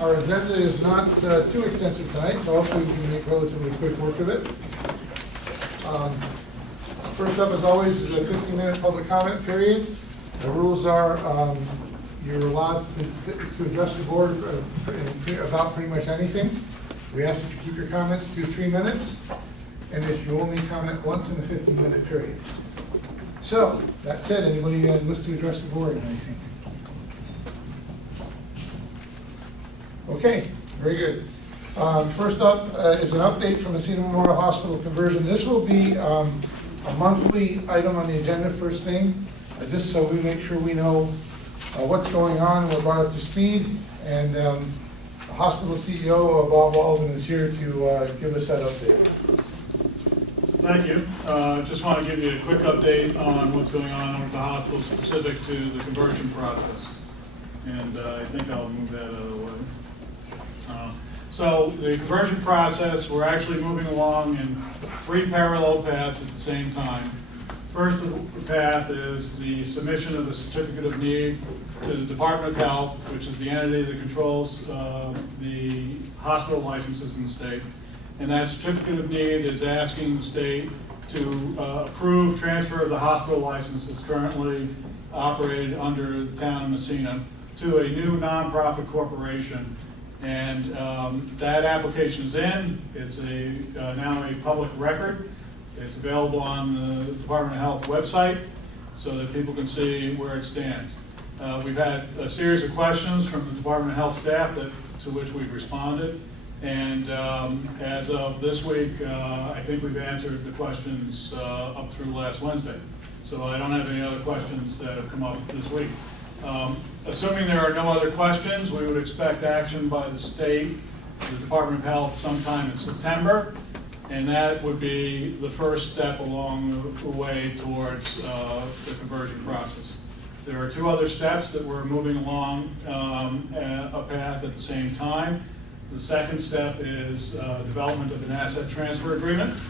Our agenda is not too extensive tonight, so hopefully we can make relatively quick work of it. First up, as always, is a 15-minute public comment period. The rules are you're allowed to address the board about pretty much anything. We ask that you keep your comments to 3 minutes, and if you only comment once in a 15-minute period. So, that said, anybody wish to address the board on anything? Okay, very good. First up is an update from Messina Memorial Hospital conversion. This will be a monthly item on the agenda first thing, just so we make sure we know what's going on and we're brought up to speed. And the hospital CEO, Bob Walvin, is here to give us that update. Thank you. Just want to give you a quick update on what's going on with the hospital specific to the conversion process. And I think I'll move that out of the way. So the conversion process, we're actually moving along in 3 parallel paths at the same time. First path is the submission of the certificate of need to the Department of Health, which is the entity that controls the hospital licenses in the state. And that certificate of need is asking the state to approve transfer of the hospital license that's currently operated under the town of Messina to a new nonprofit corporation. And that application is in. It's now a public record. It's available on the Department of Health website so that people can see where it stands. We've had a series of questions from the Department of Health staff to which we've responded. And as of this week, I think we've answered the questions up through last Wednesday. So I don't have any other questions that have come up this week. Assuming there are no other questions, we would expect action by the state, the Department of Health, sometime in September, and that would be the first step along the way towards the conversion process. There are 2 other steps that we're moving along a path at the same time. The second step is development of an asset transfer agreement.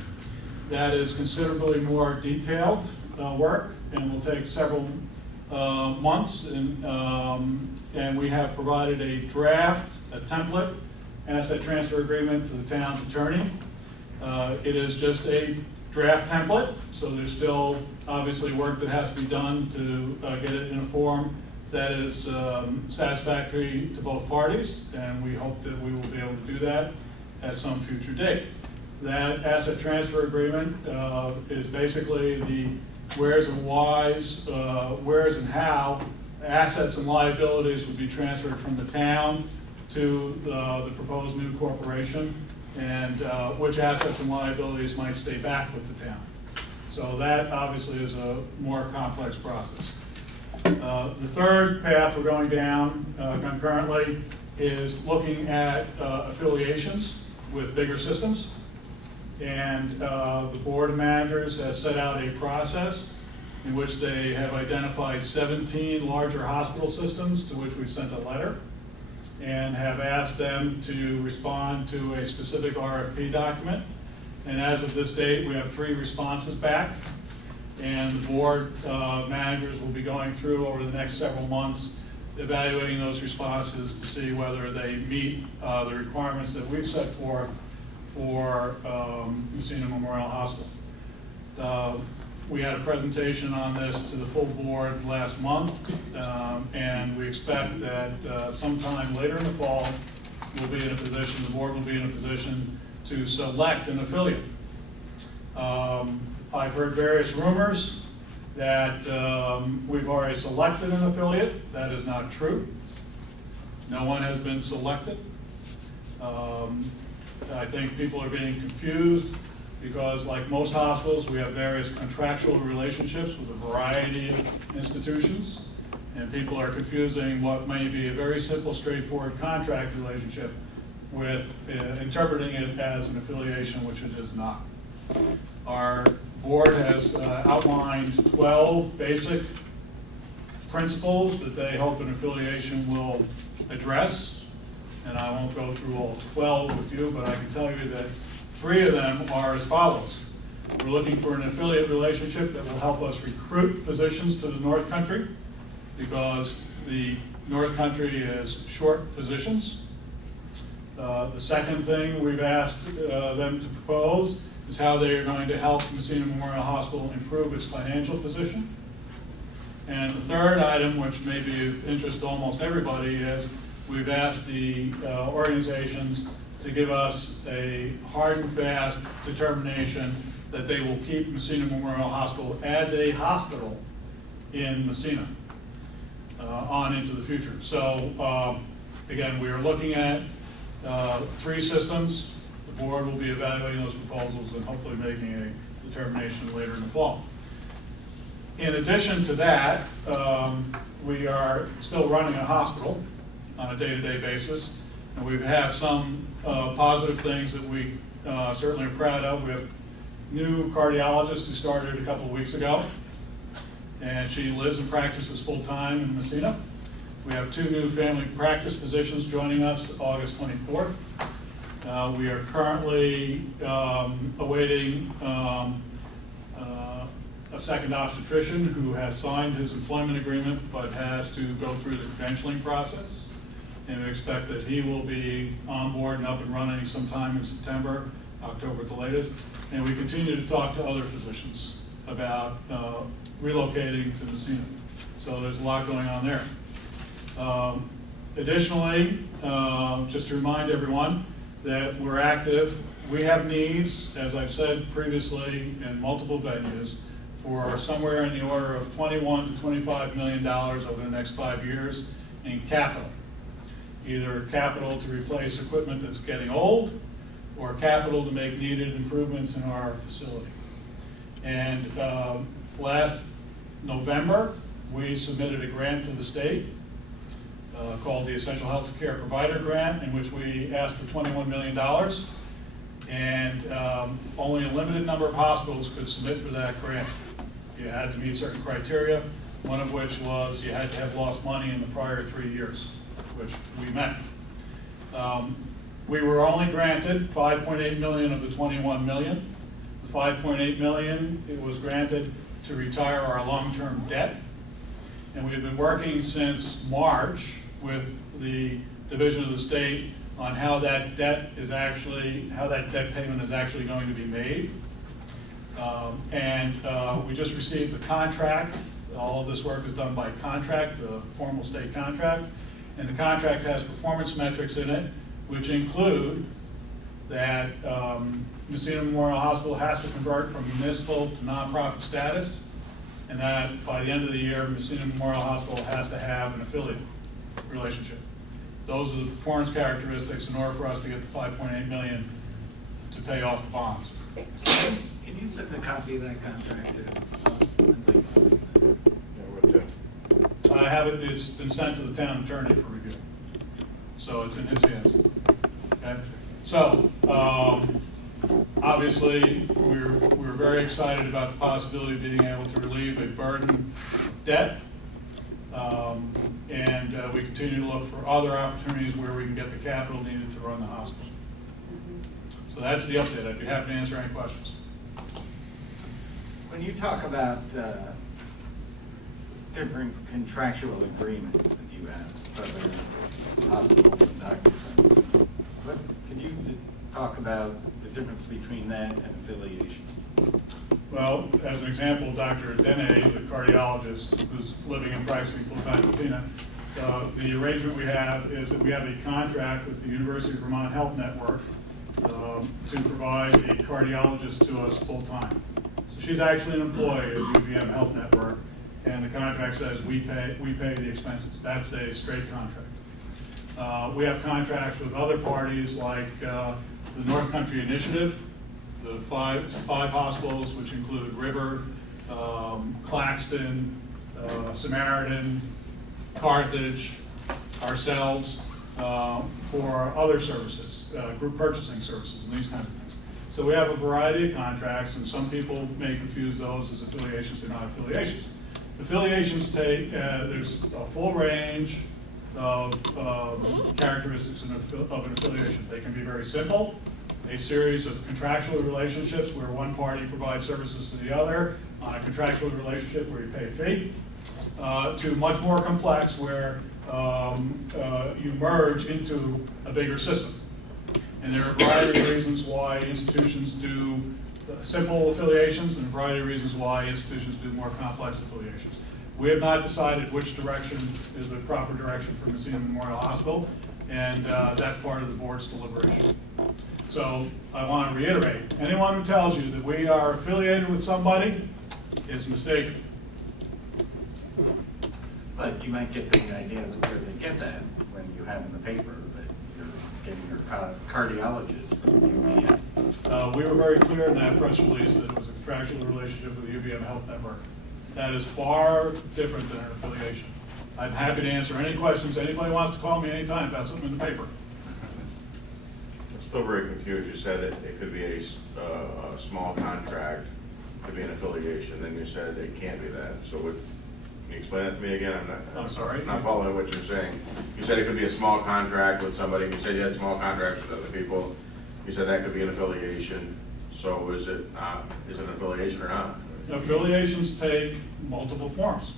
That is considerably more detailed work and will take several months, and we have provided a draft, a template asset transfer agreement to the town's attorney. It is just a draft template, so there's still obviously work that has to be done to get it in a form that is satisfactory to both parties, and we hope that we will be able to do that at some future date. That asset transfer agreement is basically the where's and whys, where's and how assets and liabilities would be transferred from the town to the proposed new corporation, and which assets and liabilities might stay back with the town. So that obviously is a more complex process. The third path we're going down concurrently is looking at affiliations with bigger systems. And the board of managers has set out a process in which they have identified 17 larger hospital systems to which we've sent a letter and have asked them to respond to a specific RFP document. And as of this date, we have 3 responses back. And the board managers will be going through over the next several months, evaluating those responses to see whether they meet the requirements that we've set forth for Messina Memorial Hospital. We had a presentation on this to the full board last month, and we expect that sometime later in the fall, we'll be in a position, the board will be in a position to select an affiliate. I've heard various rumors that we've already selected an affiliate. That is not true. No one has been selected. I think people are being confused because, like most hospitals, we have various contractual relationships with a variety of institutions, and people are confusing what may be a very simple, straightforward contract relationship with interpreting it as an affiliation, which it is not. Our board has outlined 12 basic principles that they hope an affiliation will address, and I won't go through all 12 with you, but I can tell you that 3 of them are as follows. We're looking for an affiliate relationship that will help us recruit physicians to the North Country, because the North Country is short physicians, The second thing we've asked them to propose is how they are going to help Messina Memorial Hospital improve its financial position. And the third item, which may be of interest to almost everybody, is we've asked the organizations to give us a hard and fast determination that they will keep Messina Memorial Hospital as a hospital in Messina on into the future. So again, we are looking at 3 systems. The board will be evaluating those proposals and hopefully making a determination later in the fall. In addition to that, we are still running a hospital on a day-to-day basis, and we have some positive things that we certainly are proud of. We have a new cardiologist who started a couple of weeks ago, and she lives and practices full-time in Messina. We have 2 new family practice physicians joining us August 24th. We are currently awaiting a second obstetrician who has signed his employment agreement but has to go through the credentialing process. And we expect that he will be on board and up and running sometime in September, October at the latest. And we continue to talk to other physicians about relocating to Messina. So there's a lot going on there. Additionally, just to remind everyone that we're active. We have needs, as I've said previously, in multiple venues for somewhere in the order of $21 to $25 million over the next 5 years in capital. Either capital to replace equipment that's getting old or capital to make needed improvements in our facility. And last November, we submitted a grant to the state called the Essential Health Care Provider Grant, in which we asked for $21 million. And only a limited number of hospitals could submit for that grant. You had to meet certain criteria, one of which was you had to have lost money in the prior 3 years, which we met. We were only granted $5.8 million of the $21 million. The $5.8 million, it was granted to retire our long-term debt. And we've been working since March with the Division of the State on how that debt payment is actually going to be made. We just received the contract. All of this work is done by contract, a formal state contract. And the contract has performance metrics in it, which include that Messina Memorial Hospital has to convert from municipal to nonprofit status, and that by the end of the year, Messina Memorial Hospital has to have an affiliate relationship. Those are the performance characteristics in order for us to get the $5.8 million to pay off the bonds. Can you send a copy of that contract to us? I'd like to see that. I have it, it's been sent to the town attorney for review. So it's in his hands. Okay? So, obviously, we're very excited about the possibility of being able to relieve a burden debt. We continue to look for other opportunities where we can get the capital needed to run the hospital. So that's the update. I'd be happy to answer any questions. When you talk about different contractual agreements that you have, whether hospitals and doctors and so on, can you talk about the difference between that and affiliation? Well, as an example, Dr. Dene, the cardiologist who's living and practicing full-time in Messina, the arrangement we have is that we have a contract with the University of Vermont Health Network to provide a cardiologist to us full-time. So she's actually an employee of UVM Health Network, and the contract says we pay the expenses. That's a straight contract. We have contracts with other parties like the North Country Initiative, the five hospitals, which include River, Claxton, Samaritan, Carthage, ourselves, for other services, group purchasing services and these kinds of things. So we have a variety of contracts, and some people may confuse those as affiliations. They're not affiliations. Affiliations there's a full range of characteristics of an affiliation. They can be very simple, a series of contractual relationships where one party provides services to the other on a contractual relationship where you pay a fee, to much more complex where you merge into a bigger system. And there are a variety of reasons why institutions do simple affiliations and a variety of reasons why institutions do more complex affiliations. We have not decided which direction is the proper direction for Messina Memorial Hospital, and that's part of the board's deliberation. So I want to reiterate, anyone who tells you that we are affiliated with somebody is mistaken. But you might get the idea of where they get that when you have in the paper that you're getting your cardiologist from UVM. We were very clear in that press release that it was a contractual relationship with the UVM Health Network. That is far different than an affiliation. I'm happy to answer any questions. Anybody wants to call me anytime about something in the paper. I'm still very confused. You said it could be a small contract, could be an affiliation, then you said it can't be that. So can you explain that to me again? I'm sorry? I'm not following what you're saying. You said it could be a small contract with somebody. You said you had small contracts with other people. You said that could be an affiliation. So is it an affiliation or not? Affiliations take multiple forms.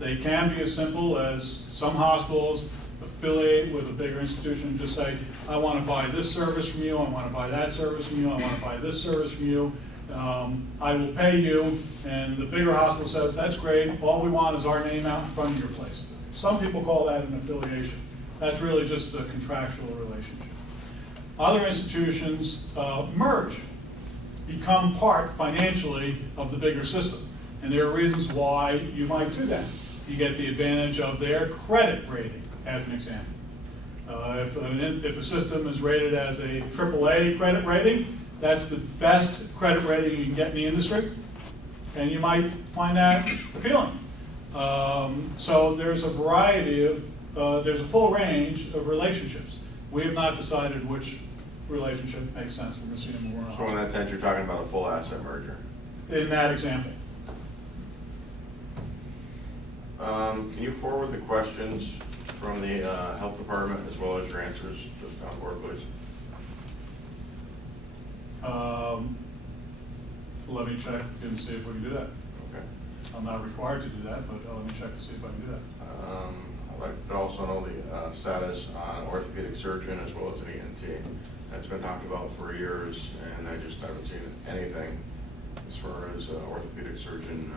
They can be as simple as some hospitals affiliate with a bigger institution and just say, I want to buy this service from you, I want to buy that service from you, I want to buy this service from you, I will pay you, and the bigger hospital says, that's great, all we want is our name out in front of your place. Some people call that an affiliation. That's really just a contractual relationship. Other institutions merge, become part financially of the bigger system. And there are reasons why you might do that. You get the advantage of their credit rating, as an example. If a system is rated as a AAA credit rating, that's the best credit rating you can get in the industry, and you might find that appealing. So there's a variety of, there's a full range of relationships. We have not decided which relationship makes sense for Messina Memorial So in Hospital. that sense, you're talking about a full asset merger. In that example. Can you forward the questions from the health department as well as your answers to the town board, please? Let me check and see if we can do that. Okay. I'm not required to do that, but let me check to see if I can do that. I'd like to also know the status on orthopedic surgeon as well as an ENT. That's been talked about for years, and I just haven't seen anything as far as orthopedic surgeon.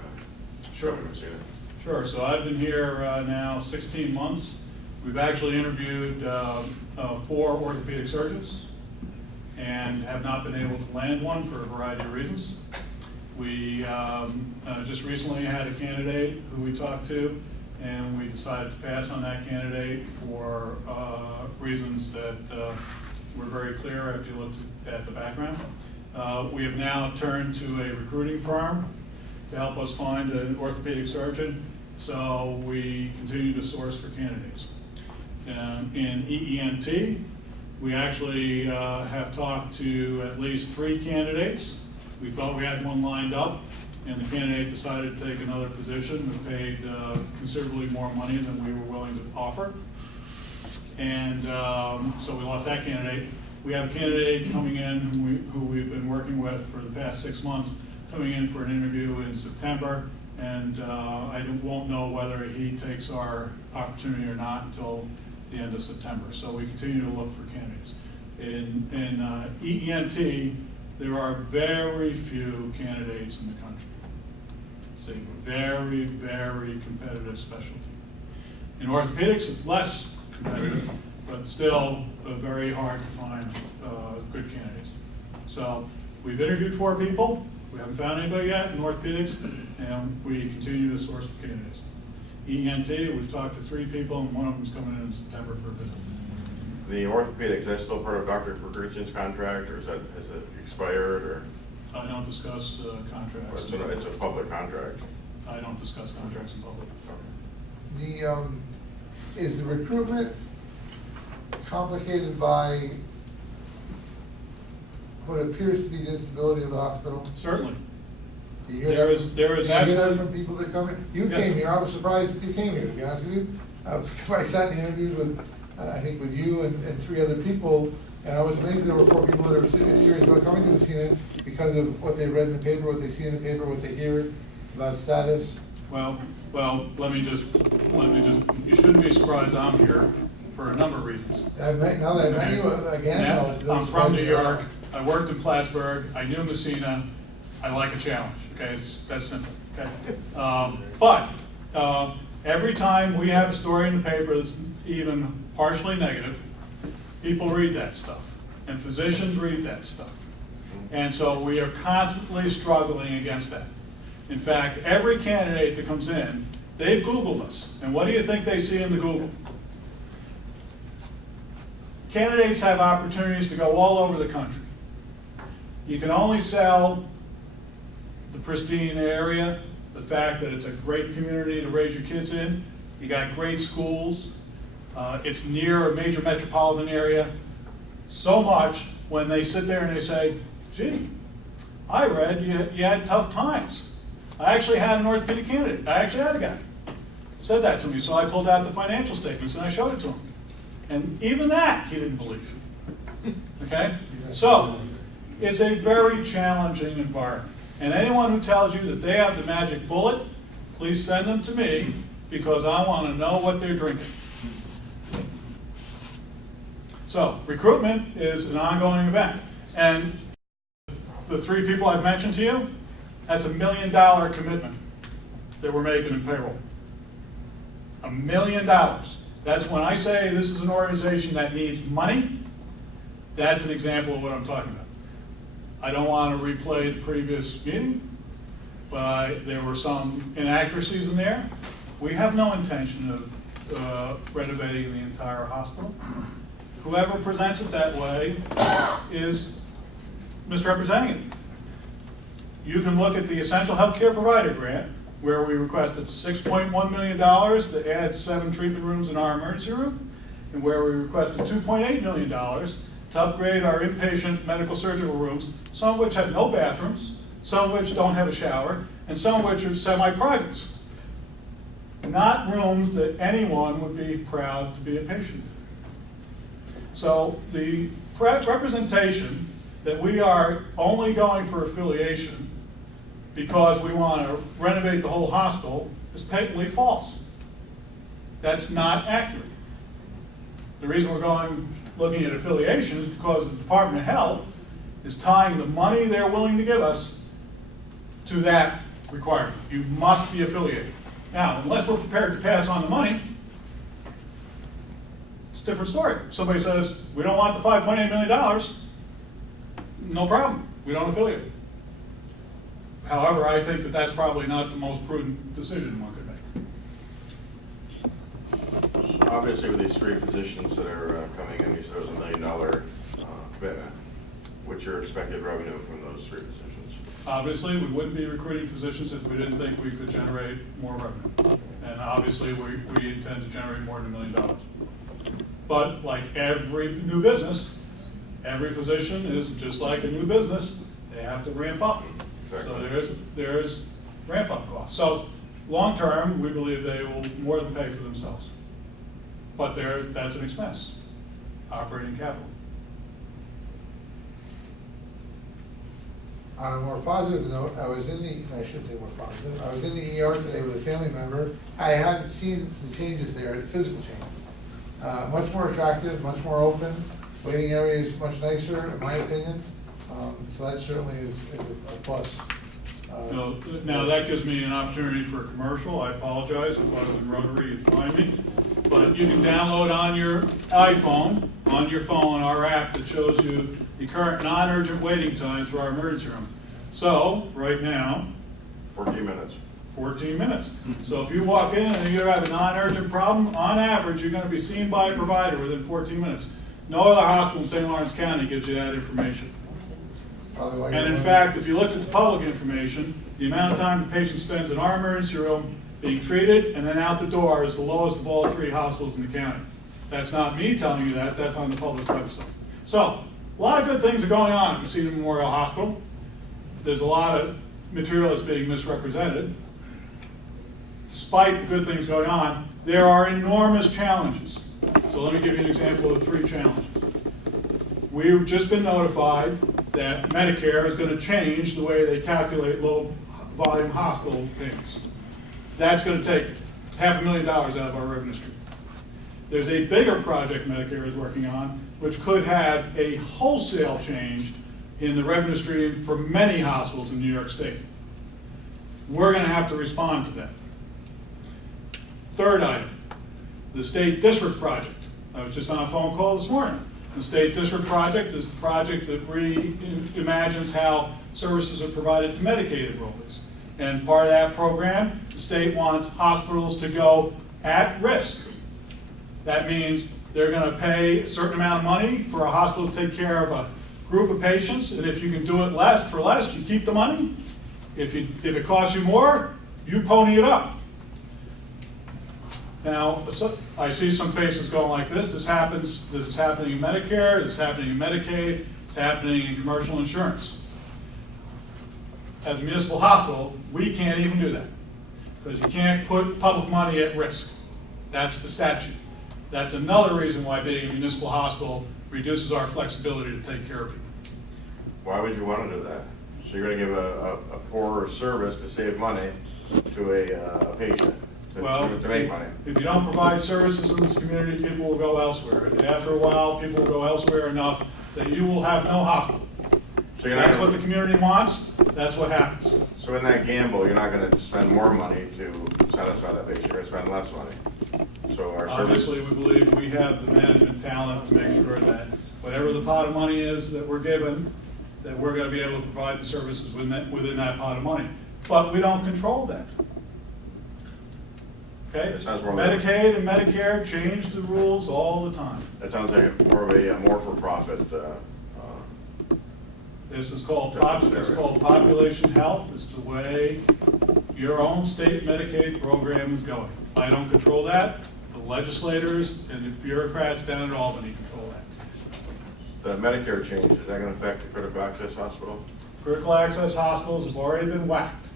Sure. I haven't seen it. Sure, so I've been here now 16 months. We've actually interviewed 4 orthopedic surgeons and have not been able to land one for a variety of reasons. We just recently had a candidate who we talked to, and we decided to pass on that candidate for reasons that were very clear after you looked at the background. We have now turned to a recruiting firm to help us find an orthopedic surgeon, so we continue to source for candidates. In EENT, we actually have talked to at least 3 candidates. We thought we had one lined up, and the candidate decided to take another position that paid considerably more money than we were willing to offer. And so we lost that candidate. We have a candidate coming in who we've been working with for the past 6 months, coming in for an interview in September, and I won't know whether he takes our opportunity or not until the end of September. So we continue to look for candidates. In EENT, there are very few candidates in the country. It's a very, very competitive specialty. In orthopedics, it's less competitive, but still very hard to find good candidates. So we've interviewed 4 people. We haven't found anybody yet in orthopedics, and we continue to source for candidates. ENT, we've talked to 3 people, and one of them's coming in September for a visit. The orthopedics, that's still part of Dr. Perkirchen's contract, or has it expired, or? I don't discuss contracts. It's a public contract. I don't discuss contracts in public. Is the recruitment complicated by what appears to be the instability of the hospital? Certainly. Do you hear There that? is Do you hear that absolutely. from people that come in? You Yes. came here, I was surprised that you came here, to be honest with you. I sat in the interviews with, I think with you and 3 other people, and I was amazed there were 4 people that were serious about coming to Messina because of what they read in the paper, what they see in the paper, what they hear about status. Well, let me just, you shouldn't be surprised I'm here. for a number of reasons. Now that I met you again, I was. I'm from New York, I worked in Plattsburgh, I knew Messina, I like a challenge, okay, it's that simple, okay? But every time we have a story in the paper that's even partially negative, people read that stuff, and physicians read that stuff. And so we are constantly struggling against that. In fact, every candidate that comes in, they've Googled us, and what do you think they see in the Google? Candidates have opportunities to go all over the country. You can only sell the pristine area, the fact that it's a great community to raise your kids in, you got great schools, it's near a major metropolitan area, so much when they sit there and they say, gee, I read you had tough times. I actually had an orthopedic candidate, I actually had a guy. Said that to me, so I pulled out the financial statements and I showed it to him. And even that, he didn't believe. Okay? So, it's a very challenging environment. And anyone who tells you that they have the magic bullet, please send them to me, because I want to know what they're drinking. So, recruitment is an ongoing event. And the 3 people I've mentioned to you, that's $1 million commitment that we're making in payroll. $1 million. That's when I say this is an organization that needs money, that's an example of what I'm talking about. I don't want to replay the previous meeting, but there were some inaccuracies in there. We have no intention of renovating the entire hospital. Whoever presents it that way is misrepresenting it. You can look at the Essential Healthcare Provider Grant, where we requested $6.1 million to add 7 treatment rooms in our emergency room, and where we requested $2.8 million to upgrade our inpatient medical surgical rooms, some of which have no bathrooms, some of which don't have a shower, and some of which are semi-privates. Not rooms that anyone would be proud to be a patient in. So the representation that we are only going for affiliation because we want to renovate the whole hospital is patently false. That's not accurate. The reason we're looking at affiliation is because the Department of Health is tying the money they're willing to give us to that requirement. You must be affiliated. Now, unless we're prepared to pass on the money, it's a different story. Somebody says, we don't want the $5.8 million, no problem, we don't affiliate. However, I think that that's probably not the most prudent decision one could make. Obviously, with these 3 physicians that are coming in, you said it was $1 million commitment. What's your expected revenue from those 3 physicians? Obviously, we wouldn't be recruiting physicians if we didn't think we could generate more revenue. And obviously, we intend to generate more than $1 million. But like every new business, every physician is just like a new business, they have to ramp up. Exactly. So there's ramp up costs. So long term, we believe they will more than pay for themselves. But that's an expense, operating capital. On a more positive note, I shouldn't say more positive, I was in the ER today with a family member. I hadn't seen the changes there, the physical change. Much more attractive, much more open, waiting area is much nicer, in my opinion. So that certainly is a plus. Now that gives me an opportunity for a commercial. I apologize, if I was in Rotary, you'd find me. But you can download on your iPhone, on your phone, our app that shows you the current non-urgent waiting times for our emergency room. So, right now, 14 minutes. 14 minutes. So if you walk in and you have a non-urgent problem, on average, you're going to be seen by a provider within 14 minutes. No other hospital in St. Lawrence County gives you that information. And in fact, if you looked at the public information, the amount of time the patient spends in our emergency room being treated and then out the door is the lowest of all 3 hospitals in the county. That's not me telling you that, that's on the public website. So, a lot of good things are going on at Messina Memorial Hospital. There's a lot of material that's being misrepresented. Despite the good things going on, there are enormous challenges. So let me give you an example of 3 challenges. We've just been notified that Medicare is going to change the way they calculate low-volume hospital payments. That's going to take $500,000 out of our revenue stream. There's a bigger project Medicare is working on, which could have a wholesale change in the revenue stream for many hospitals in New York State. We're going to have to respond to that. Third item, the State District Project. I was just on a phone call this morning. The State District Project is the project that reimagines how services are provided to Medicaid enrollees. And part of that program, the state wants hospitals to go at risk. That means they're going to pay a certain amount of money for a hospital to take care of a group of patients, and if you can do it for less, you keep the money. If it costs you more, you pony it up. Now, I see some faces going like this. This is happening in Medicare, this is happening in Medicaid, it's happening in commercial insurance. As a municipal hospital, we can't even do that, because you can't put public money at risk. That's the statute. That's another reason why being a municipal hospital reduces our flexibility to take care of people. Why would you want to do that? So you're going to give a poorer service to save money to a patient, to make money? If you don't provide services in this community, people will go elsewhere. And after a while, people will go elsewhere enough that you will have no hospital. So you're not That's gonna, what the community wants, that's what happens. So in that gamble, you're not going to spend more money to satisfy that patient, you're going to spend less money. So our service, Obviously, we believe we have the management talent to make sure that whatever the pot of money is that we're given, that we're going to be able to provide the services within that pot of money. But we don't control that. Okay? It sounds more like- Medicaid and Medicare change the rules all the time. that sounds like more of a more for profit. This is called population health. It's the way your own state Medicaid program is going. I don't control that. The legislators and the bureaucrats down at Albany control that. The Medicare change, is that going to affect the critical access hospital? Critical access hospitals have already been whacked.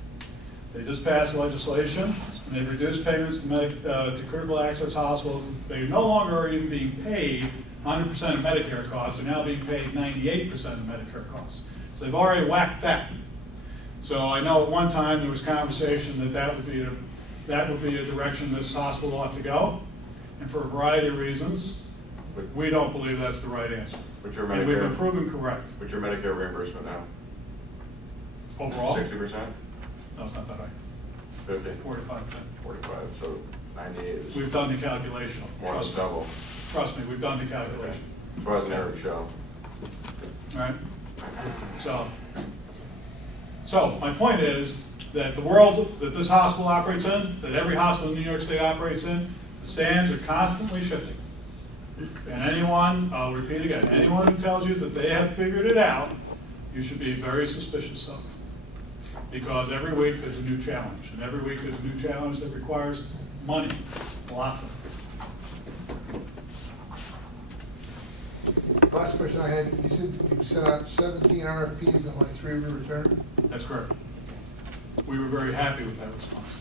They just passed legislation, and they've reduced payments to critical access hospitals. They no longer are even being paid 100% of Medicare costs. They're now being paid 98% of Medicare costs. So they've already whacked that. So I know at one time there was conversation that would be a direction this hospital ought to go. And for a variety of reasons, we don't believe that's the right answer. What's your And we've been Medicare, proven correct. what's your Medicare reimbursement now? Overall? 60%? No, it's not that high. 50? 45%. 45, so 98 is We've done the calculation. more than double. Trust me, we've done the calculation. So as an average show. All right? So my point is that the world that this hospital operates in, that every hospital in New York State operates in, the sands are constantly shifting. And anyone, I'll repeat again, anyone who tells you that they have figured it out, you should be very suspicious of. Because every week there's a new challenge, and every week there's a new challenge that requires money, lots of it. Last question I had, you said you sent out 17 RFPs and only 3 were returned? That's correct. We were very happy with that response.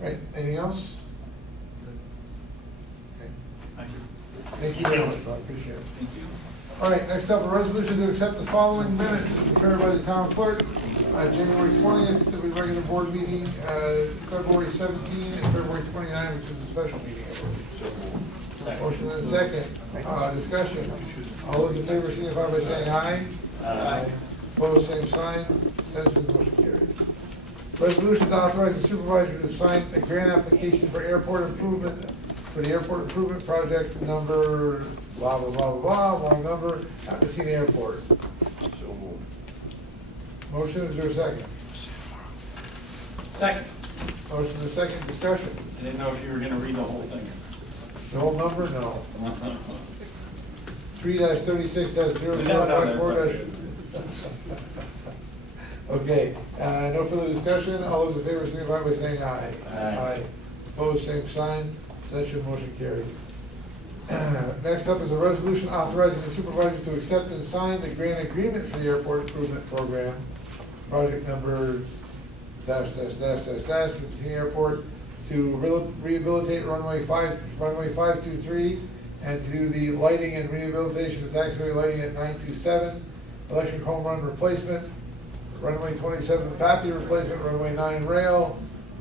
Right, anything else? Okay. Thank you. Thank you very much, Bob, appreciate it. Thank you. All right, next up, a resolution to accept the following minutes prepared by the town clerk. January 20th, the regular board meeting, February 17, and February 29, which is a special meeting. Motion and a second. Discussion. All those in favor signify by saying aye. Aye. Opposed, same sign. Abstentions, motion carries. Resolution to authorize the supervisor to sign a grant application for airport improvement, for the airport improvement project number, blah, blah, blah, blah, blah, long number, at Messina Airport. Motion, is there a second? Second. Motion and a second, discussion. I didn't know if you were gonna read the whole thing. The whole number, no. 3-36-0454. No, that's okay. Okay, no further discussion, all those in favor signify by saying aye. Aye. Opposed, same sign, abstention, motion carries. Next up is a resolution authorizing the supervisor to accept and sign the grant agreement for the airport improvement program, project number -- Messina Airport, to rehabilitate runway 523, and to do the lighting and rehabilitation of taxiway lighting at 927, electric home run replacement, runway 27 Pappy replacement, runway 9 rail,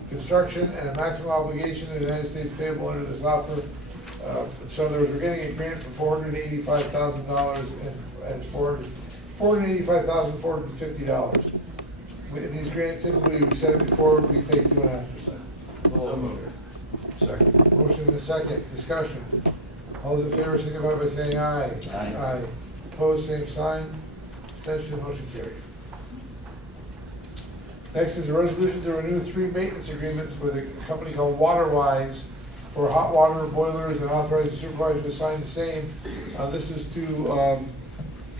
construction and a maximum obligation to the United States payable under this offer. So we're getting a grant for $485,000 and $485,450. In these grants, typically, we said it before, we pay 2.5%. So moved. Second. Motion and a second, discussion. All those in favor signify by saying aye. Aye. Opposed, same sign. Abstention, motion carried. Next is a resolution to renew 3 maintenance agreements with a company called Waterwise for hot water boilers and authorize the supervisor to sign the same. This is to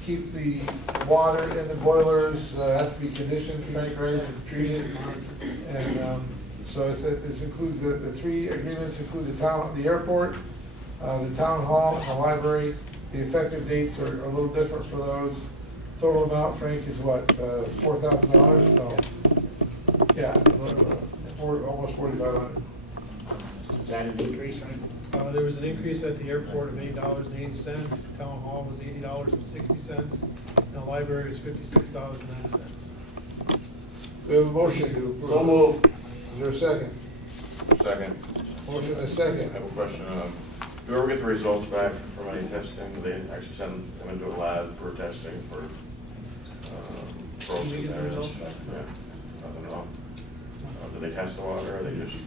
keep the water in the boilers, has to be conditioned, Frank, right, and treated. And so this includes, the 3 agreements include the airport, the town hall, and the library. The effective dates are a little different for those. Total amount, Frank, is what, $4,000? No. Yeah, almost 4,500. Is that an increase, right? There was an increase at the airport of $8.80, the town hall was $80.60, and the library was $56.90. We have a motion to approve. So moved. Is there a second? Second. Motion and a I second. have a question. Do you ever get the results back from any testing? Do they actually send them into a lab for testing for Do we get the areas? results back? Yeah, nothing at all. Do they test the water, or they just,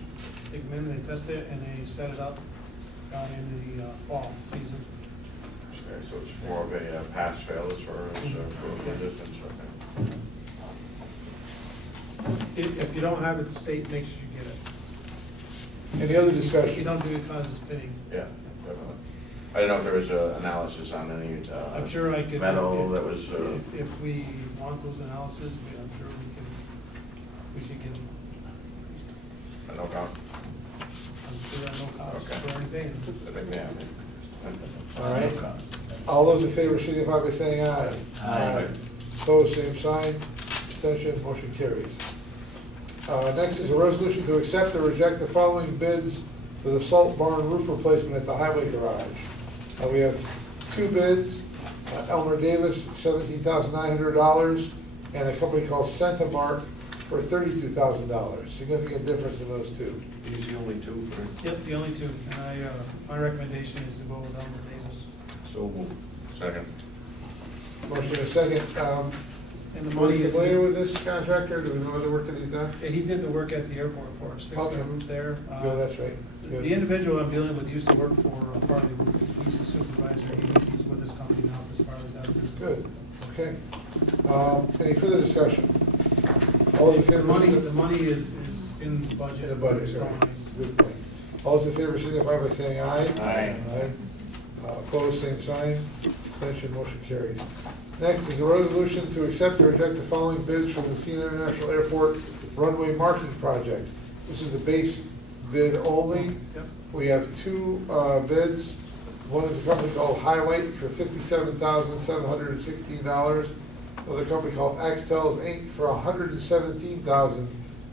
They come in, they test it, and they set it up down in the fall season. okay, so it's more of a pass-fail as far as for distance, okay? If you don't have it, the state makes you get it. Any other If you discussion? don't do it, it causes pitting. Yeah, definitely. I didn't know if there was an analysis on any I'm sure I could. metal if- that was, If we want those analyses, I'm sure we can get them. at no cost. I'm sure at no cost Okay. for anything. I think, yeah. All right. All those in favor signify by saying aye. Aye. Opposed, same sign. Abstention, motion carries. Next is a resolution to accept or reject the following bids for the salt barn roof replacement at the highway garage. We have 2 bids, Elmer Davis, $17,900, and a company called Centamark for $32,000. Significant difference in those 2. These the only 2 for? Yep, the only 2, and my recommendation is to go with Elmer Davis. So moved. Second. Motion and a second. And the Are money you is. familiar with this contractor? Do we know other work that he's done? Yeah, he did the work at the airport for us, fixing Okay. the roof there. Yeah, that's right. Good. The individual I'm dealing with used to work for Farley Roofing. He's the supervisor. He's with this company now as far as that business. Good, okay. Any further discussion? All those in favor? The money is in the budget. In the budget, It's right. nice. Good point. All those in favor signify by saying aye. Aye. Aye. Opposed, same sign. Abstention, motion carries. Next is a resolution to accept or reject the following bids from the Messina International Airport runway marking project. This is the base bid only. Yep. We have 2 bids. One is a company called Highlight for $57,716. Another company called Axtel Inc. for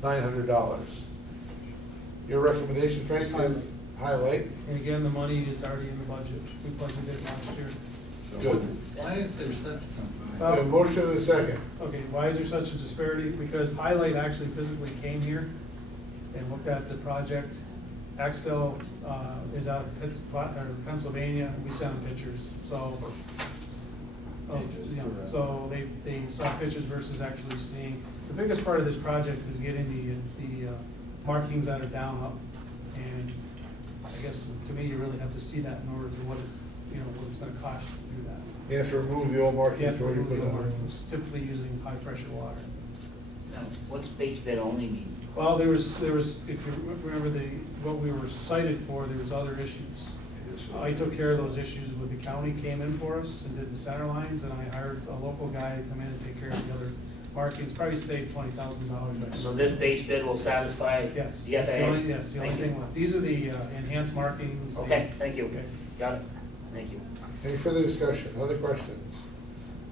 $117,900. Your recommendation, Frank, is Highlight. And again, the money is already in the budget. We budgeted it last year. Good. Why is there such? A motion and a second. Okay, why is there such a disparity? Because Highlight actually physically came here and looked at the project. Axtel is out of Pennsylvania, we sent them pictures, so. So they saw pictures versus actually seeing. The biggest part of this project is getting the markings that are down up. And I guess, to me, you really have to see that in order to what it's gonna cost you to do that. You have to remove the old You markings have to before you remove put the it on. markings, typically using high pressure water. Now, what's base bid only mean? Well, there was, if you remember what we were cited for, there was other issues. I took care of those issues with the county, came in for us and did the center lines, and I hired a local guy to come in and take care of the other markings, probably saved $20,000. So this base bid will satisfy? Yes, the that's the FAA? only, yes, the only Thank you. thing left. These are the enhanced markings. Okay, thank you. Okay. Got it. Thank you. Any further discussion, other questions?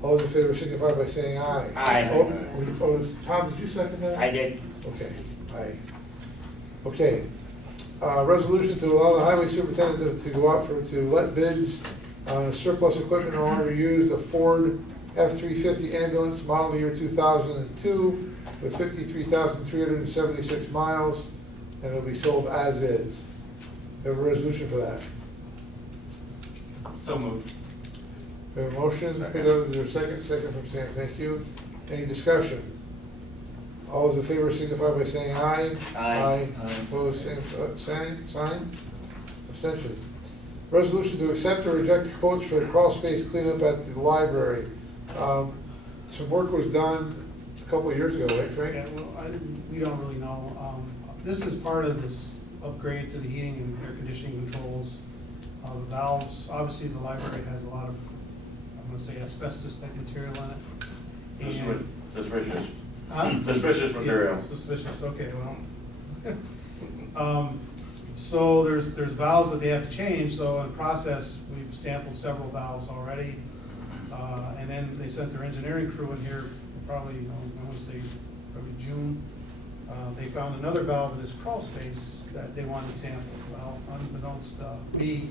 All those in favor signify by saying aye. Aye. Oh, were you opposed? Tom, did you second that? I did. Okay, aye. Okay, resolution to allow the highway superintendent to go out to let bids on surplus equipment no longer used, a Ford F-350 ambulance, model year 2002, with 53,376 miles. and it'll be sold as is. We have a resolution for that. So moved. We have a motion, Second. Peter, is there a second? Second from Sam, thank you. Any discussion? All those in favor signify by saying aye. Aye. Opposed, same sign. Abstention. Resolution to accept or reject quotes for the crawl space cleanup at the library. Some work was done a couple of years ago, right, Frank? Yeah, well, we don't really know. This is part of this upgrade to the heating and air conditioning controls. The valves, obviously the library has a lot of, I'm gonna say asbestos type material in it. And- Suspicious. Huh? Suspicious material. Yeah, suspicious, okay, well. So there's valves that they have to change, so in the process, we've sampled several valves already. And then they sent their engineering crew in here, probably, I want to say, probably June. They found another valve in this crawl space that they wanted sampled. Well, unbeknownst to me,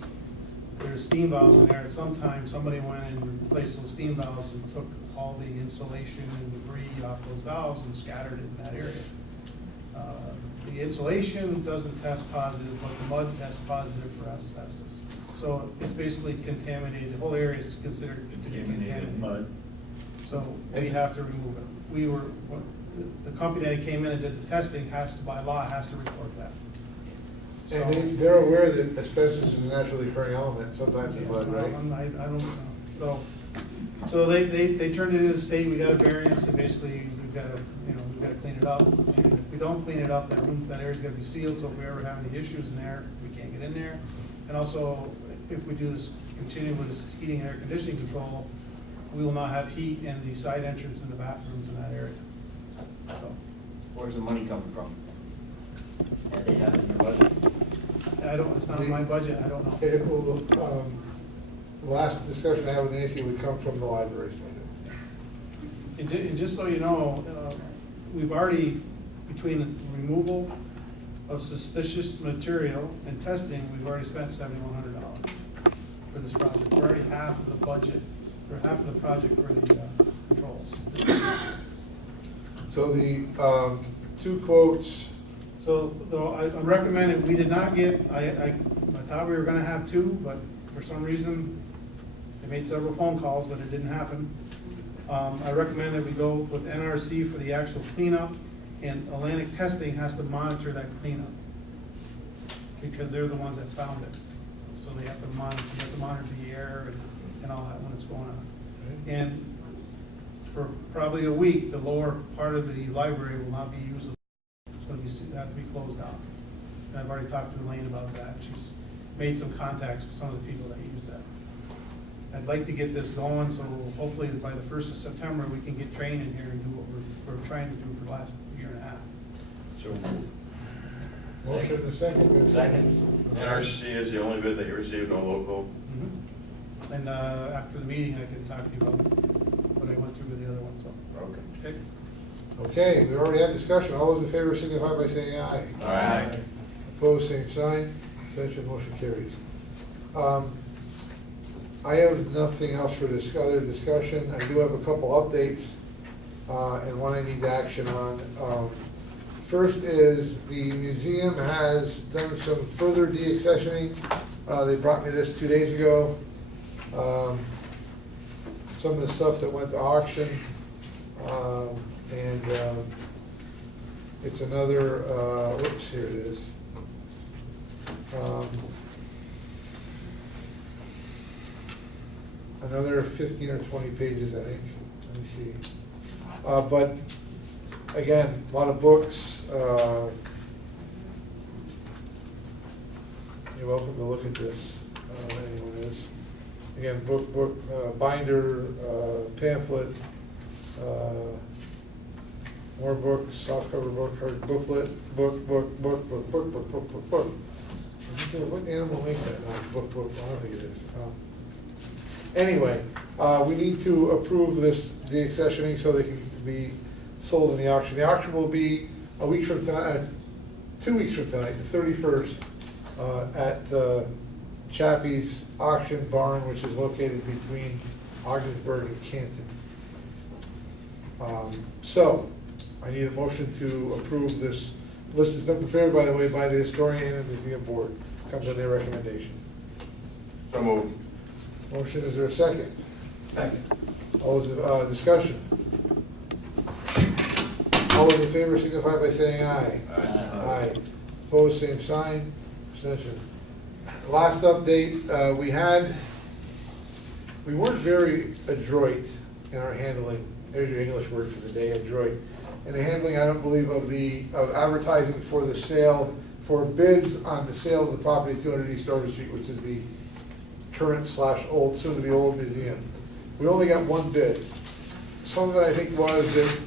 there's steam valves in there. At some time, somebody went and replaced those steam valves and took all the insulation and debris off those valves and scattered it in that area. The insulation doesn't test positive, but the mud tests positive for asbestos. So it's basically contaminated, the whole area is considered to be contaminated. Mud. So we have to remove it. The company that came in and did the testing has to, by law, has to report that. And So- they're aware that asbestos is a naturally occurring element, sometimes in blood, right? I don't know. So they turned it into the state, we got a variance, and basically, we've got to clean it up. And if we don't clean it up, that area's gotta be sealed, so if we ever have any issues in there, we can't get in there. And also, if we do this, continue with this heating and air conditioning control, we will not have heat in the side entrance and the bathrooms in that area. So, Where's the money coming from? Yeah, they have it in their budget. it's not in my budget, I don't know. It will, the last discussion I had with Nancy would come from the library's budget. And just so you know, we've already, between the removal of suspicious material and testing, we've already spent $7,100 for this project. We're already half of the budget, or half of the project for the controls. So the two quotes, So, though, I recommended, we did not get, I thought we were gonna have two, but for some reason, they made several phone calls, but it didn't happen. I recommend that we go with NRC for the actual cleanup, and Atlantic Testing has to monitor that cleanup, because they're the ones that found it. So they have to monitor the air and all that when it's going on. And for probably a week, the lower part of the library will not be usable. It's going to have to be closed down. And I've already talked to Elaine about that. She's made some contacts with some of the people that use that. I'd like to get this going, so hopefully by the 1st of September, we can get trained in here and do what we're trying to do for the last year and a half. motion and a second. We have a Second. NRC is the only bid that you received, no local. And after the meeting, I can talk to you about what I went through with the other one, so. Okay. Okay. Okay, we already had discussion. All those in favor signify by saying aye. Aye. Opposed, same sign. Abstention, motion carries. I have nothing else for this other discussion. I do have a couple updates, and one I need action on. First is the museum has done some further deaccessioning. They brought me this 2 days ago. Some of the stuff that went to auction, and it's another, whoops, here it is. Another 15 or 20 pages, I think. Let me see. But again, a lot of books. You're welcome to look at this, anyone is. Again, book, binder, pamphlet, more books, softcover book, hard booklet, book. What animal makes that? No, book, I don't think it is. Anyway, we need to approve this deaccessioning so they can be sold in the auction. The auction will be a week from tonight, 2 weeks from tonight, the 31st, at Chappie's Auction Barn, which is located between Ogdensburg and Canton. So, I need a motion to approve this List has been prepared, by the way, by the historian and the museum board, comes on their recommendation. So moved. Motion, is there a second? Second. All those, discussion? All those in favor signify by saying aye. Aye. Opposed, same sign, abstention. Last update, we weren't very adroit in our handling, there's your English word for the day, adroit, in the handling, I don't believe, of advertising for the sale, for bids on the sale of the property at 200 East Dover Street, which is the current / old, soon-to-be old museum. We only got one bid. Some of it, I think, was that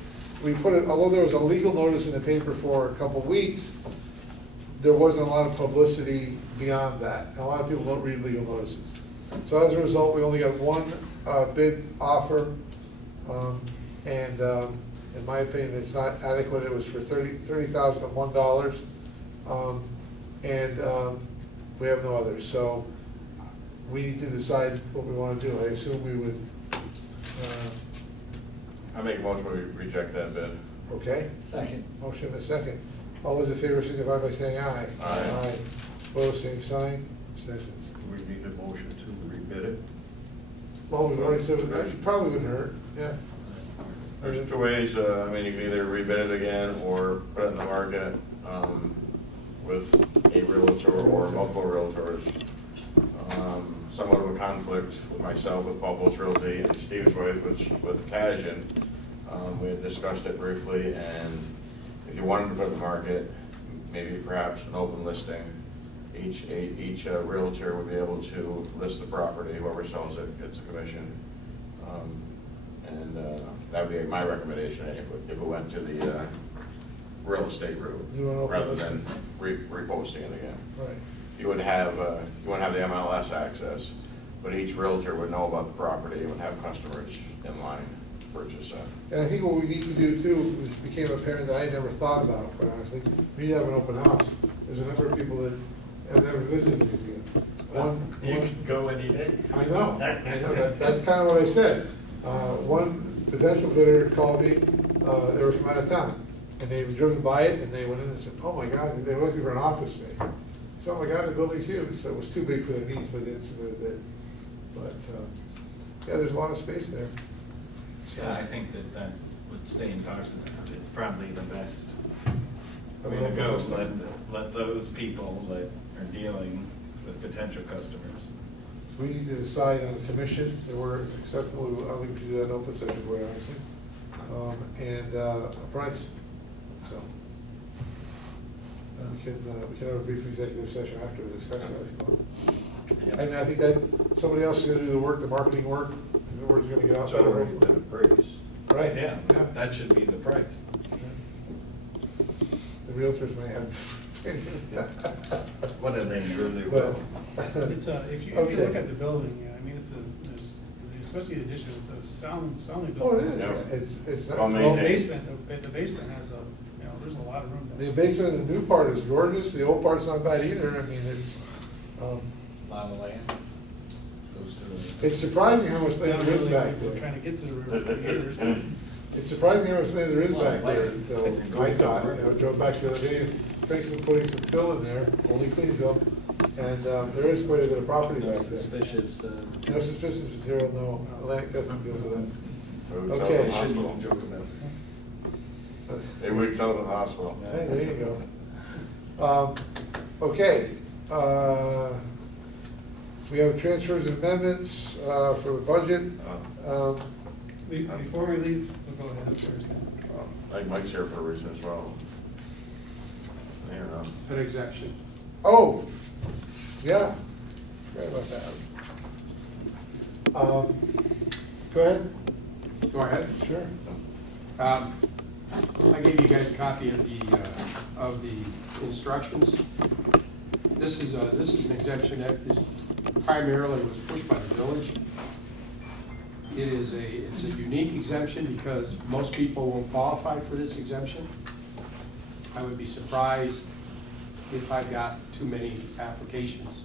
we put it, although there was a legal notice in the paper for a couple of weeks, there wasn't a lot of publicity beyond that. And a lot of people don't read legal notices. So as a result, we only got one bid offer. And in my opinion, it's not adequate. It was for $30,001. And we have no others. So we need to decide what we want to do. I assume we would, I make a motion, we reject that bid. okay? Second. Motion and a second. All those in favor signify by saying aye. Aye. Opposed, same sign, abstentions. Do we need a motion to rebid it? Well, we've already said, that probably wouldn't hurt, yeah. There's two ways, I mean, you can either rebid it again or put it in the market, with a realtor or multiple realtors. Somewhat of a conflict with myself, with Paul Post Realty, and Steve's wife, with Cajun. We had discussed it briefly, and if you wanted to put it in the market, maybe perhaps an open listing, each realtor would be able to list the property, whoever sells it gets a commission. And that would be my recommendation if it went to the real estate route, Do an open rather than listing. reposting it again. Right. You wouldn't have the MLS access, but each realtor would know about the property, would have customers in line to purchase that. And I think what we need to do too, which became apparent that I never thought about, quite honestly, we need to have an open house. There's a number of people that have never visited the museum. You can go any day. I know, that's kind of what I said. One potential bidder called me, they were from out of town, and they were driven by it, and they went in and said, oh my God, they were looking for an office space. So, oh my God, the building's huge, so it was too big for their needs, so they didn't submit a bid. But, yeah, there's a lot of space there. So, Yeah, I think that would stay in Dawson. It's probably the best I way mean, to go. open listing. Let those people that are dealing with potential customers. We need to decide on a commission that we're acceptable, I don't think we should do that in open session, quite honestly. And a price, so. We can have a brief executive session after to discuss that if you want. And I think that somebody else is gonna do the work, the marketing work, and the word's gonna get out better. So, then appraise. Right? Yeah, that should be the price. The realtors may have. What are they? Sure they But, will. It's, if you Okay. look at the building, yeah, I mean, especially the addition, it's a sounding Oh, it building. is, Yeah. it's Well not, The maintained. basement has there's a lot of room the down basement in the new part is gorgeous, the old part's not bad either, I mean, it's, Lot of land goes to the. it's surprising how much there. land there is back We're there. trying to get to the river. There's- It's surprising how much land there is Well, back there, land. though, I thought, drove back the other day, Frank's putting some fill in there, only clean fill, and, there is quite a bit of property No back there. suspicious, No suspicious material, no, Atlantic Testing deals with that. We would sell Okay. it to the they shouldn't hospital. joke about it. They would sell it to the hospital. Hey, there you go. Okay, we have transfers and amendments, for the budget. Before we leave, we'll go ahead, I'm sorry. I think Mike's here for a reason as well. I don't know. An exemption. Oh, yeah, forgot about that. Go ahead, Go ahead. sure. I gave you guys a copy of the instructions. This is an exemption that is primarily was pushed by the village. It's a unique exemption because most people won't qualify for this exemption. I would be surprised if I got too many applications.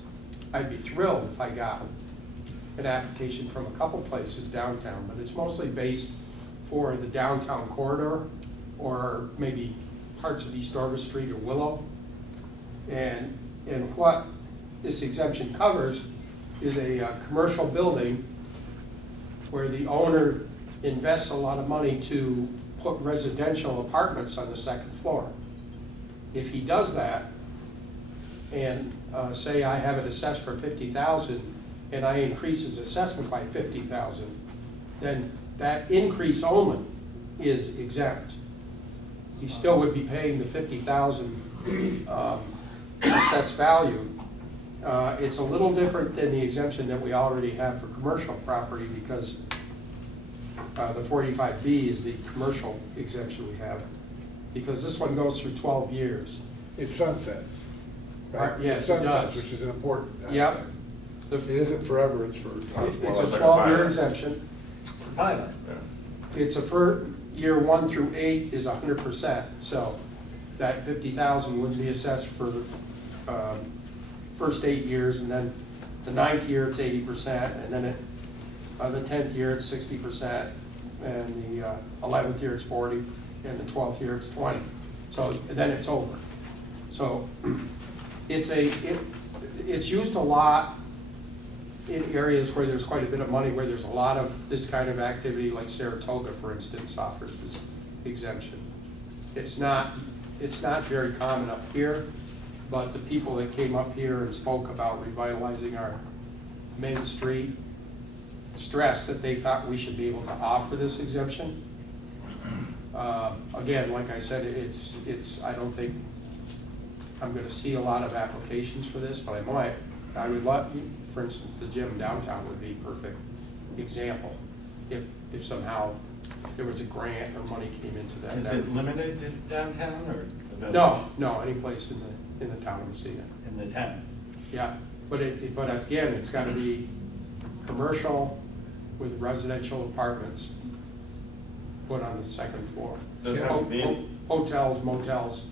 I'd be thrilled if I got an application from a couple places downtown, but it's mostly based for the downtown corridor or maybe parts of East Orvis Street or Willow. And what this exemption covers is a commercial building where the owner invests a lot of money to put residential apartments on the second floor. If he does that, and say I have it assessed for 50,000, and I increase his assessment by 50,000, then that increase only is exempt. He still would be paying the 50,000 assessed value. It's a little different than the exemption that we already have for commercial property, because the 45B is the commercial exemption we have, because this one goes through 12 years. It sunsets, right? Yes, It it sunsets, does. which is an important Yep. aspect. The- It isn't forever, it's for. It's Well, a it's like a 12-year pilot. exemption. Pilot. Yeah. It's a for year 1 through 8 is 100%, so that 50,000 would be assessed for the first 8 years, and then the 9th year it's 80%, and then the 10th year it's 60%, and the 11th year it's 40, and the 12th year it's 20. So then it's over. So it's used a lot in areas where there's quite a bit of money, where there's a lot of this kind of activity, like Saratoga, for instance, offers this exemption. It's not very common up here, but the people that came up here and spoke about revitalizing our main street stressed that they thought we should be able to offer this exemption. Again, like I said, I don't think I'm gonna see a lot of applications for this, but I would love, for instance, the gym downtown would be a perfect example. If somehow there was a grant or money came into that. Is that it would- limited to downtown or? the village? No, any place in the town of Messina. In the town? Yeah, but again, it's gotta be commercial with residential apartments put on the second floor. Does it have to be, Hotels, motels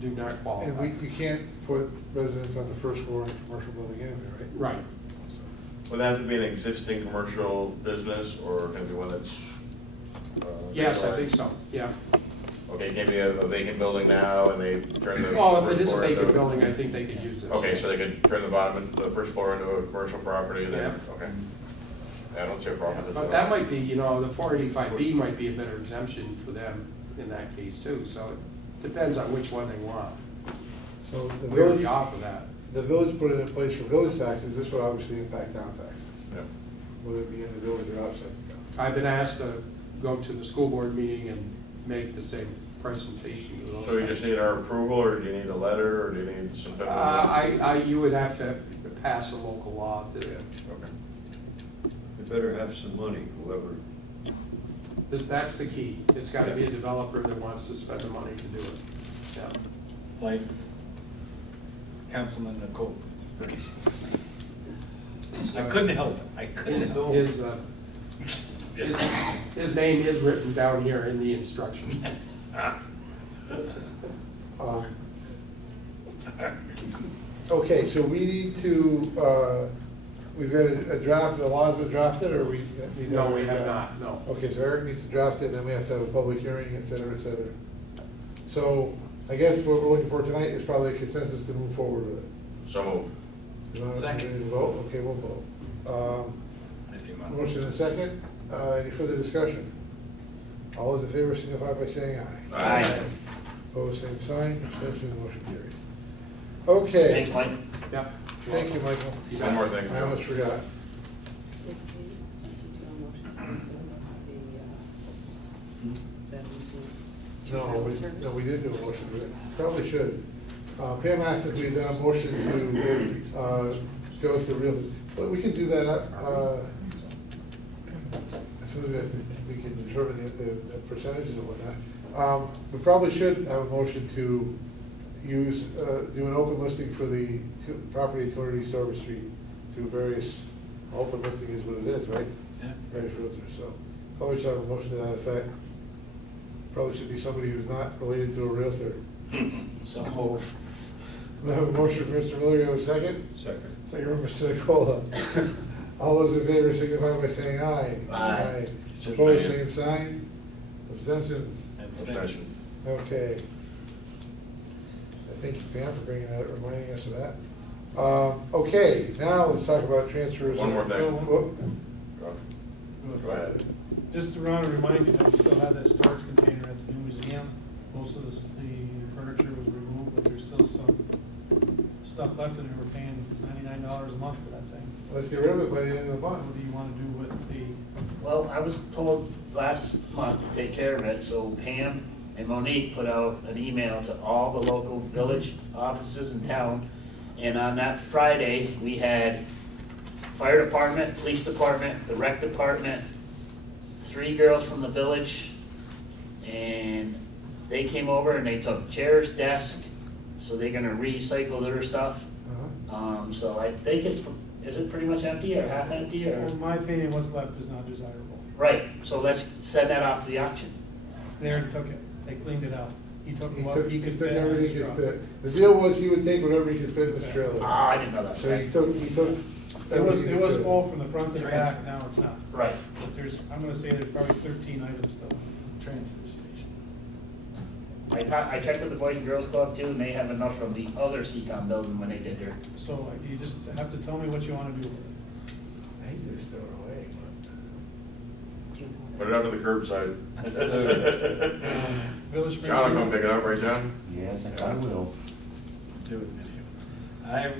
do not And qualify. you can't put residents on the first floor in a commercial building anyway, right? Right, would that have to be an existing commercial business, or can it be one that's? yes, I think so, yeah. Okay, it can be a vacant building now, and they turn the. Well, if it first is a floor vacant into- building, I think they could use this. Okay, so they could turn the first floor into a commercial property, and then, Yeah. okay. I don't see a problem with this. But that might be, the 485B might be a better exemption for them in that case too, so it depends on which one they want. So the We village, already offer that. the village put it in place for village taxes, this would obviously impact town taxes, Yeah. whether it be in the village or outside the town. I've been asked to go to the school board meeting and make the same presentation to those. So you just guys. need our approval, or do you need a letter, or do you need some type of? You would have to pass a local law to, Okay. You better have some money, whoever. that's the key. It's gotta be a developer that wants to spend the money to do it. Yeah. Like Councilman Nicole, for instance. I couldn't help it, I couldn't His, help it. his name is written down here in the instructions. Um, Okay, so we need to, we've got a draft, the law's been drafted, or we need to? No, we have not, no. Okay, so Eric needs to draft it, and then we have to have a public hearing, et cetera, et cetera. So I guess what we're looking for tonight is probably a consensus to move forward with it. So moved. You want to Second. vote? Okay, we'll vote. If you want. Motion and second. Any further discussion? All those in favor signify by saying aye. Aye. Opposed, same sign. Abstentions, motion carries. Okay. Thanks, Mike. Yep. Thank you, Michael. One more thing. I almost forgot. No, we didn't do a motion, we probably should. Pam asked if we had done a motion to go to real, but we can do that, as soon as we can determine the percentages and whatnot. We probably should have a motion to use, do an open listing for the property at 200 East Orvis Street to various, open listing is what it is, right? Yeah. Various realtors, so probably should have a motion to that effect. Probably should be somebody who's not related to a realtor. So move. We have a motion for Mr. Miller, you have a second? Second. Second from Mr. Nicola. All those in favor signify by saying aye. It's just Opposed, right same sign. Abstentions? Abstention. Okay. Thank you, Pam, for bringing that, reminding us of that. Okay, now let's talk about transfers. One more thing. Whoop. Go ahead. Just to want to remind you that we still have that storage container at the new museum. Most of the furniture was removed, but there's still some stuff left in it. We're paying $99 a month for that thing. Let's get rid of it by the end of the month. What do you want to do with the, Well, I was told last month to take care of it, so Pam and Monique put out an email to all the local village offices in town. And on that Friday, we had fire department, police department, the rec department, 3 girls from the village, and they came over and they took chairs, desks, so they're gonna recycle their stuff. Uh-huh. So I think is it pretty much empty or half empty or? well, in my opinion, what's left is not desirable. Right, so let's send that off to the auction. They already took it. They cleaned it out. He took He what took, he he could took fit. in everything his he could truck. fit. The deal was he would take whatever he could fit in his trailer. Ah, I didn't know that. So he took. It was full from the front to the back, now it's not. Right. But there's, I'm gonna say there's probably 13 items still. Transfer station. I checked with the Boys and Girls Club too, and they have enough from the other CCOM building when they did their, So you just have to tell me what you wanna do with it. I hate to throw it away, Put it up to the curbside. Village Spring. John will come pick it up, right, John? Yes, I will. Do it video. I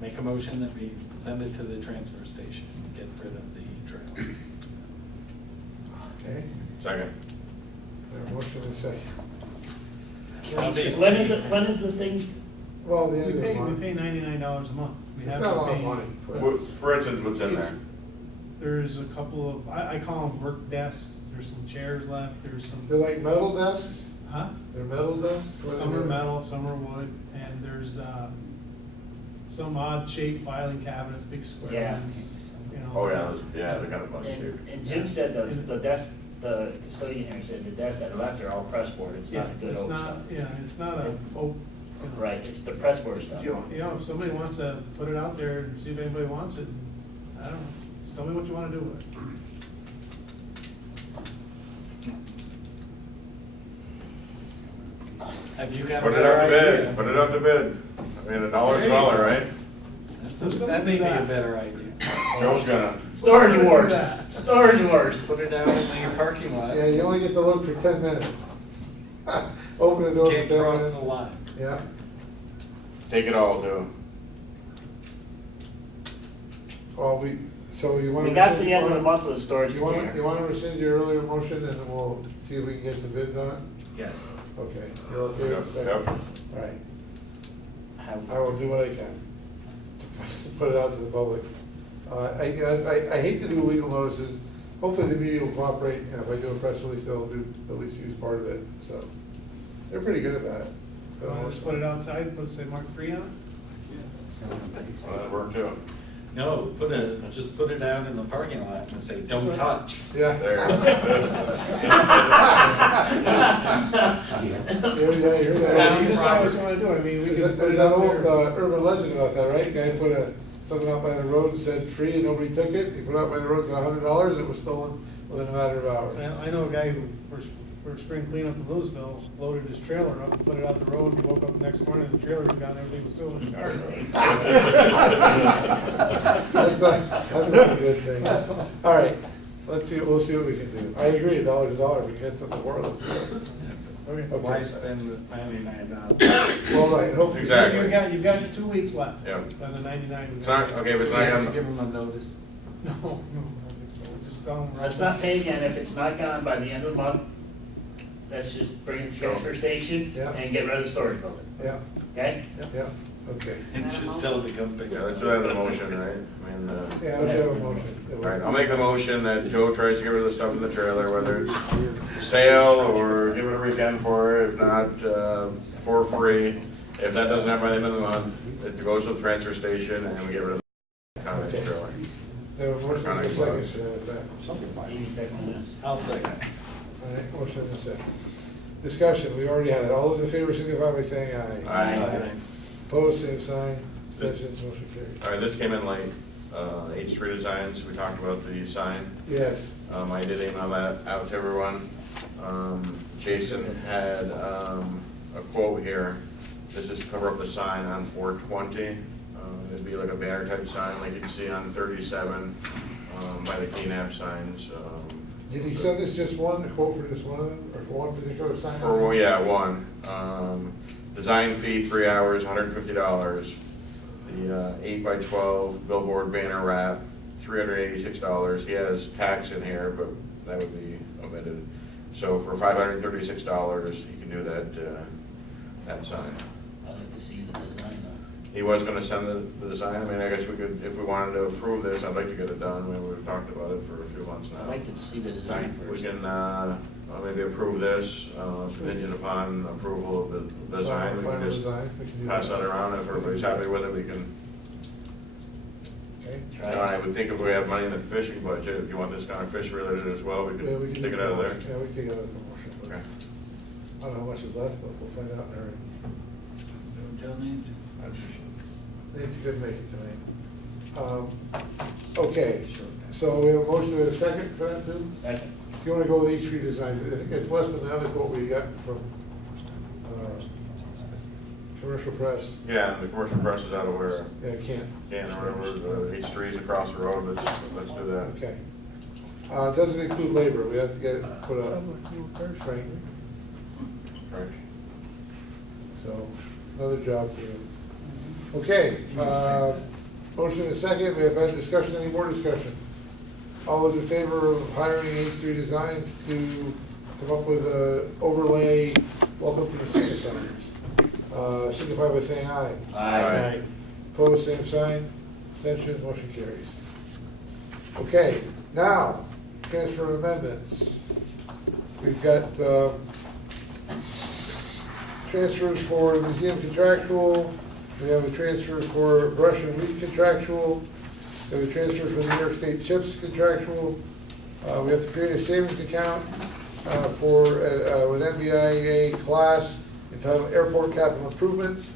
make a motion that we send it to the transfer station, and get rid of the trailer. okay? Second. There, motion in a second. when is the thing? Well, the We end of the pay month. $99 a month. We It's have not a to lot of pay- money. For instance, what's in there? There's a couple of, I call them work desks, there's some chairs left, there's some. They're like metal desks? Huh? They're metal desks? What Some they? are metal, some are wood, and there's, some odd shaped filing cabinets, big square Yeah. ones, you know. Oh, yeah, they're kind of funny too. And Jim said the desk, the custodian here said the desks that are left are all press board, it's Yeah, not the good it's old not, stuff. yeah, it's not a, It's- oh, you know. Right, it's the press board stuff. You know, if somebody wants to put it out there and see if anybody wants it, I don't know, just tell me what you wanna do with it. Have you got a Put it better up to bid, idea? put it up to bid. I mean, $1's a dollar, right? That may be a better idea. Joe's gonna, Storage Do wars, that. storage wars. Put it out in the parking lot. Yeah, you only get to look for 10 minutes. Open the door for 10 Can't cross minutes. the line. Yeah. take it all too. Well, so you want to. We got to the end of the month with the storage You want container. to rescind your earlier motion and then we'll see if we can get some bids on it? Yes. Okay, you're okay with the Yep, second? yep. All right, I How- will do what I can to put it out to the public. I hate to do legal notices. Hopefully the media will cooperate, and if I do a press release, they'll do, at least use part of it, so. They're pretty good about it. Wanna just put it outside, say Mark Free on it? Well, that worked too. No, just put it out in the parking lot and say, don't touch. Yeah. There. Hear that? Yeah, you decide what you wanna do, I mean, we can put There's it that out old there. urban legend about that, right? Guy put something out by the road and said free and nobody took it. He put it out by the road, said $100, it was stolen within a matter of hours. Well, I know a guy who, for spring cleanup in Louisville, loaded his trailer up and put it out the road, and he woke up the next morning and the trailer was gone, everything was still in the car. That's not a good thing. All right, we'll see what we can do. I agree, $1's a dollar, if we can get something for it, let's do it. Okay. Why spend $99? Well, right, hopefully. Exactly. You've got 2 weeks left. Yeah. On the 99. It's not, okay, but it's We not have to gonna, give them a notice. No, I don't think so, we'll just tell them. Let's not pay again, if it's not gone by the end of the month, let's just bring it to the transfer station Yeah. and get rid of the storage building, Yeah, okay? yeah, okay. And just tell them to come pick it yeah, up. let's do that in a motion, right? I mean, Yeah, we should have a motion. all right, I'll make the motion that Joe tries to get rid of the stuff in the trailer, whether it's sale or give it a weekend for it, if not, for free. If that doesn't happen by the end of the month, it goes to the transfer station and we get rid of the convex Okay. trailer. There were motions and seconds for that effect. Stevie second this. I'll second. All right, motion and a second. Discussion, we already had it. All those in favor signify by saying aye. Aye. Opposed, same sign. Abstentions, motion carried. All right, this came in late, H3 Designs, we talked about the sign. Yes, I did email that out to everyone. Jason had a quote here This is to cover up the sign on 420. It'd be like a banner type sign like you can see on 37 by the KNAPP signs. Did he send us just one, a quote for just one of them, or for one particular sign? Or, yeah, one. Design fee, 3 hours, $150. The 8x12 billboard banner wrap, $386. He has tax in here, but that would be omitted. So for $536, he can do that sign. I'd like to see the design though. He was gonna send the design. I mean, I guess we could, if we wanted to approve this, I'd like to get it done. I mean, we've talked about it for a few months now. I'd like to see the design We first. can, maybe approve this, contingent upon approval of the design. We Final can just design, we can do pass that around. If everybody's happy with it, we can. Okay. You know, I would think if we have money in the fishing budget, if you want this kind of fish related as well, we Yeah, we could can take do it out of there. promotion. Yeah, we can take it out of the promotion. Okay. I don't know how much is left, but we'll find out in a hurry. Don't tell Nancy. Nancy couldn't make it tonight. Okay, so we have a motion, we have a second for that too? Second. So you wanna go with each three designs, I think it's less than the other quote we got from, Commercial Press. Yeah, and the commercial press is out of where, Yeah, can't. or whatever, the H3's across the road. Let's do that. Okay. Doesn't include labor, we have to get it put up. Right. Right. So, another job for you. Okay, motion and second, we have had discussion, any more discussion? All those in favor of hiring H3 Designs to come up with a overlay, welcome to Messina signs? Signify by saying aye. Aye. Opposed, same sign, abstention, motion carries. Okay, now, transfer amendments. We've got, transfers for the museum contractual, we have a transfer for brush and weed contractual, we have a transfer for the New York State CHIPS contractual, we have to create a savings account with MBIA class entitled Airport Capital Improvements,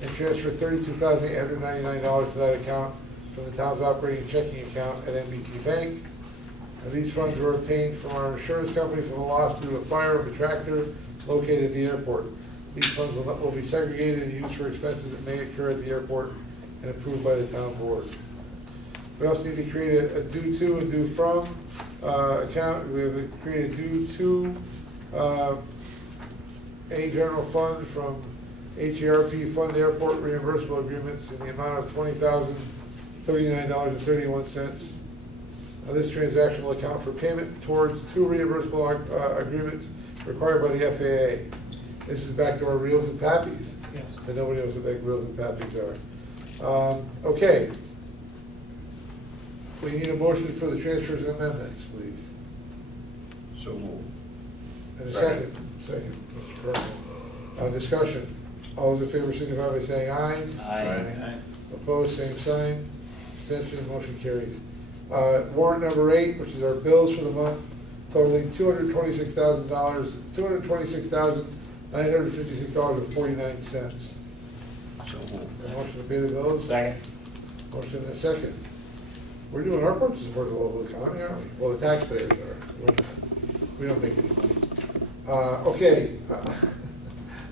and transfer $32,899 to that account from the town's operating checking account at MBT Bank. And these funds were obtained from our insurance company for the loss due to a fire of a tractor located at the airport. These funds will be segregated and used for expenses that may occur at the airport and approved by the town board. We also need to create a due to and due from account. We have created due to a general fund from HERP Fund Airport Reimbursable Agreements in the amount of $20,039.31. This transaction will account for payment towards 2 reimbursable agreements required by the FAA. This is back to our reels and pappies. Yes. That nobody knows what the reels and pappies are. Okay. We need a motion for the transfers and amendments, please. So moved. And a second. Second, Mr. Corporal. Discussion. All those in favor signify by saying aye. Aye. Opposed, same sign. Abstention, motion carries. Warrant number 8, which is our bills for the month, totaling $226,956.49. So moved. Motion to pay the bills? Second. Motion and a second. We're doing our part to support the local economy, aren't we? Well, the taxpayers are. We're not. We don't make any money. Okay.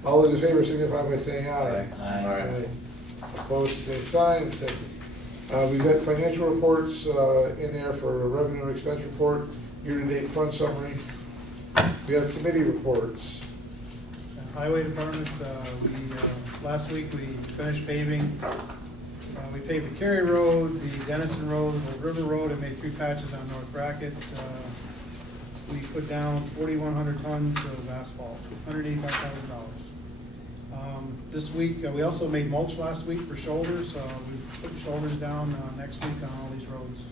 All those in favor signify by saying aye. Aye. Opposed, same sign, abstention. We've got financial reports in there for a revenue and expense report, year-to-date fund summary. We have committee reports. Highway Department, last week we finished paving. We paved the Cary Road, the Dennison Road, the River Road, and made 3 patches on North Racket. We put down 4,100 tons of asphalt, $185,000. This week, we also made mulch last week for shoulders. We put shoulders down next week on all these roads.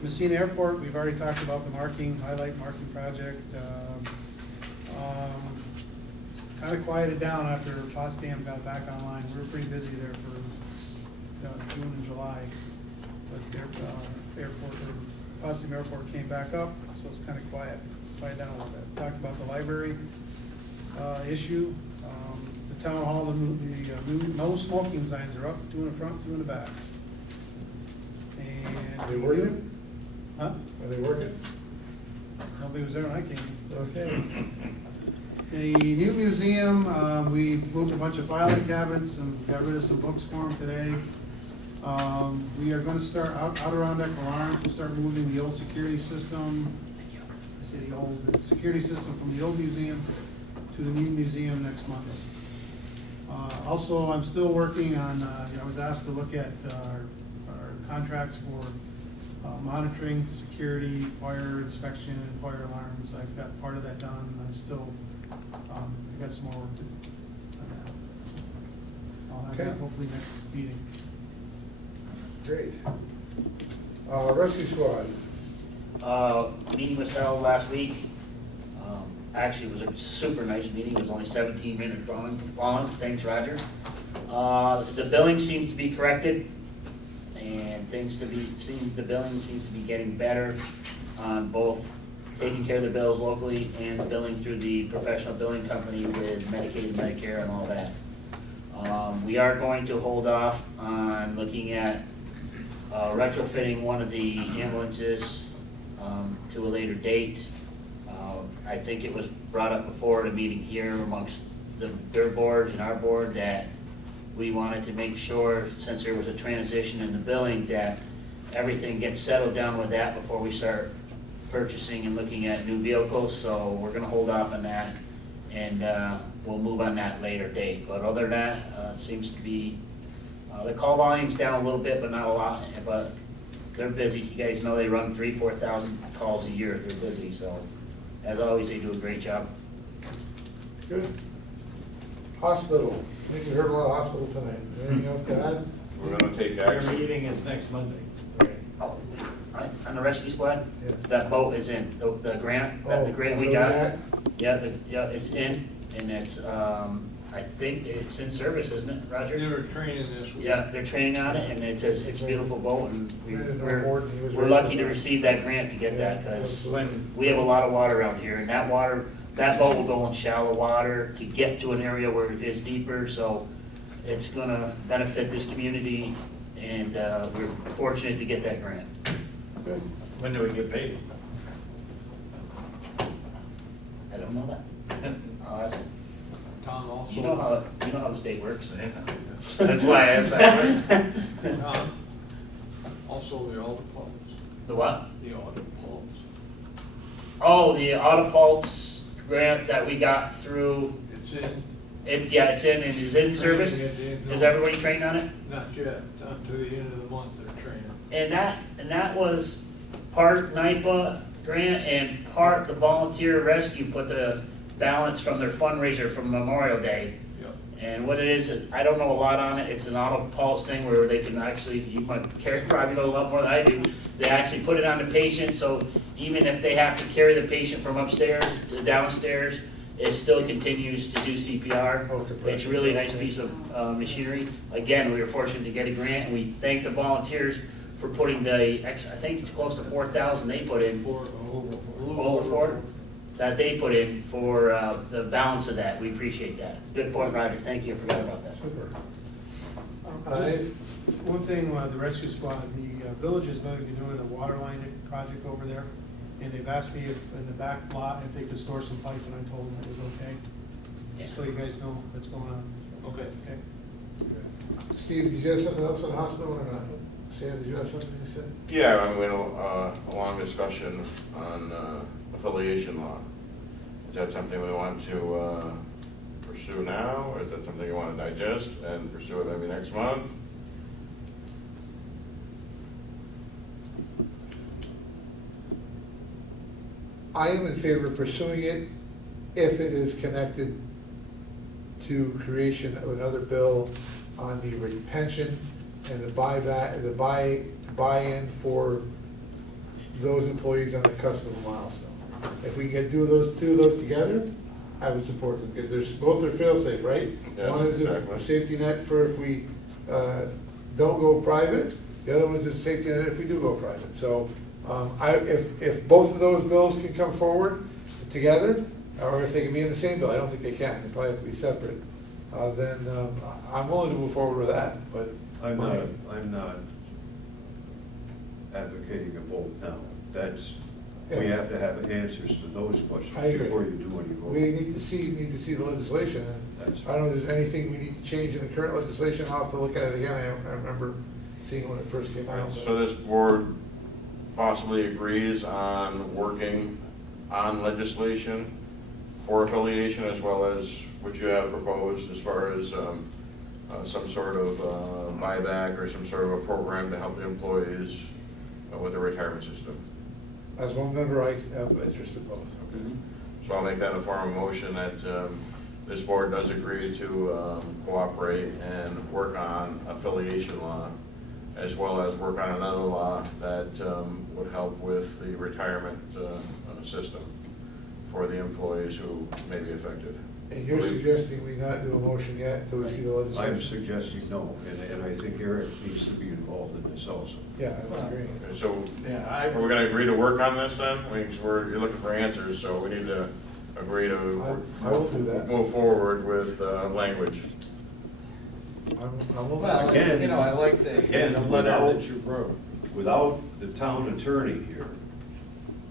Messina Airport, we've already talked about the highlight marking project. Kind of quieted down after Potsdam got back online. We were pretty busy there for June and July. But Potsdam Airport came back up, so it's kind of quieted down a little bit. Talked about the library issue. The town hall, the new no smoking signs are up, 2 in the front, 2 in the back. And Are they working? Huh? Are they working? Nobody was there when I came. Okay. The new museum, we moved a bunch of filing cabinets and got rid of some books for them today. We are gonna start Adirondack Alarms, we'll start moving the old security system, I say the security system from the old museum to the new museum next Monday. Also, I'm still working on, I was asked to look at our contracts for monitoring, security, fire inspection, and fire alarms. I've got part of that done, I still, I've got some more work to do on that. I'll have that Okay. hopefully next meeting. Great. Rescue squad. Meeting was held last week. Actually, it was a super nice meeting, it was only 17 minutes long, thanks Roger. The billing seems to be corrected, and the billing seems to be getting better on both taking care of the bills locally and billing through the professional billing company with Medicaid and Medicare and all that. We are going to hold off on looking at retrofitting one of the ambulances to a later date. I think it was brought up before at a meeting here amongst their board and our board that we wanted to make sure, since there was a transition in the billing, that everything gets settled down with that before we start purchasing and looking at new vehicles. So we're gonna hold off on that, and we'll move on that later date. But other than that, it seems to be, the call volume's down a little bit, but not a lot, but they're busy. You guys know they run 3,000-4,000 calls a year. They're busy, so as always, they do a great job. Good. Hospital. I think we heard a lot of hospital tonight. Anything else to add? We're gonna take Our action. meeting is next Monday. Right. Oh, on the rescue squad? Yes. That boat is in, the grant, the Oh, grant we so got. that- Yeah, it's in, and it's, I think it's in service, isn't it, Roger? They were training this week. Yeah, they're training on it, and it's a beautiful boat, and Brandon Norton, he was we're ready lucky for to that. receive that grant to get that, Yeah, because absolutely. we have a lot of water out here, and that boat will go in shallow water to get to an area where it is deeper, so it's gonna benefit this community, and we're fortunate to get that grant. Good. When do we get paid? I don't know that. I'll ask. Tom also. You know how the state works. That's why I asked that question. Also the audit pumps, The what? the audit pumps. Oh, the Autopulse grant that we got through, It's in, it's in, and is in service? Training at the end of- Is everybody trained on it? not yet, until the end of the month they're training. And that was part NIPA grant and part the volunteer rescue put the balance from their fundraiser from Memorial Day. Yep. And what it is, I don't know a lot on it, it's an Autopulse thing where they can actually, you might probably know a lot more than I do. They actually put it on the patient, so even if they have to carry the patient from upstairs to downstairs, it still continues to do CPR. Oh, compression. It's a really nice piece of machinery. Again, we were fortunate to get a grant, and we thank the volunteers for putting I think it's close to 4,000 they put in, over 4, that they put in for the balance of that. We appreciate that. Good point, Roger. Thank you. I forgot about that. Super. Just one thing, the rescue squad, the village is going to be doing a water line project over there, and they've asked me if, in the back lot, if they could store some pipe, and I told them it was okay. Just so you guys know what's going on. Okay. Okay. Steve, did you have something else on the hospital or not? Sam, did you have something you said? Yeah, I mean, we had a long discussion on affiliation law. Is that something we want to pursue now, or is that something you want to digest and pursue it maybe next month? I am in favor of pursuing it if it is connected to creation of another bill on the pension and the buy-in for those employees on the cusp of a milestone. If we can do two of those together, I would support them, because there's, both are fail-safe, right? Yes, One is exactly. a safety net for if we don't go private, the other one is a safety net if we do go private. So if both of those bills can come forward together, or if they can be in the same bill, I don't think they can, they probably have to be separate, then I'm willing to move forward with that, but. I'm not advocating a vote now. That's we have to have answers to those questions I agree. before you do any We voting. need to see the legislation, and That's- I don't know if there's anything we need to change in the current legislation, I'll have to look at it again, I remember seeing when it first came out. So this board possibly agrees on working on legislation for affiliation as well as what you have proposed as far as some sort of buyback or some sort of a program to help the employees with the retirement system. As one member, I have interest in both. So I'll make that a form of motion that this board does agree to cooperate and work on affiliation law, as well as work on another law that would help with the retirement system for the employees who may be affected. And you're suggesting we not do a motion yet until we see the I'm legislation? suggesting no, and I think Eric needs to be involved in this also. Yeah, I would agree. Okay, so Yeah, are we gonna agree to work on this then? You're looking for answers, so we need to agree to I will do that. move forward with language. I'm willing. Well, Again- you know, I like the again, letter without- that you wrote. Without the town attorney here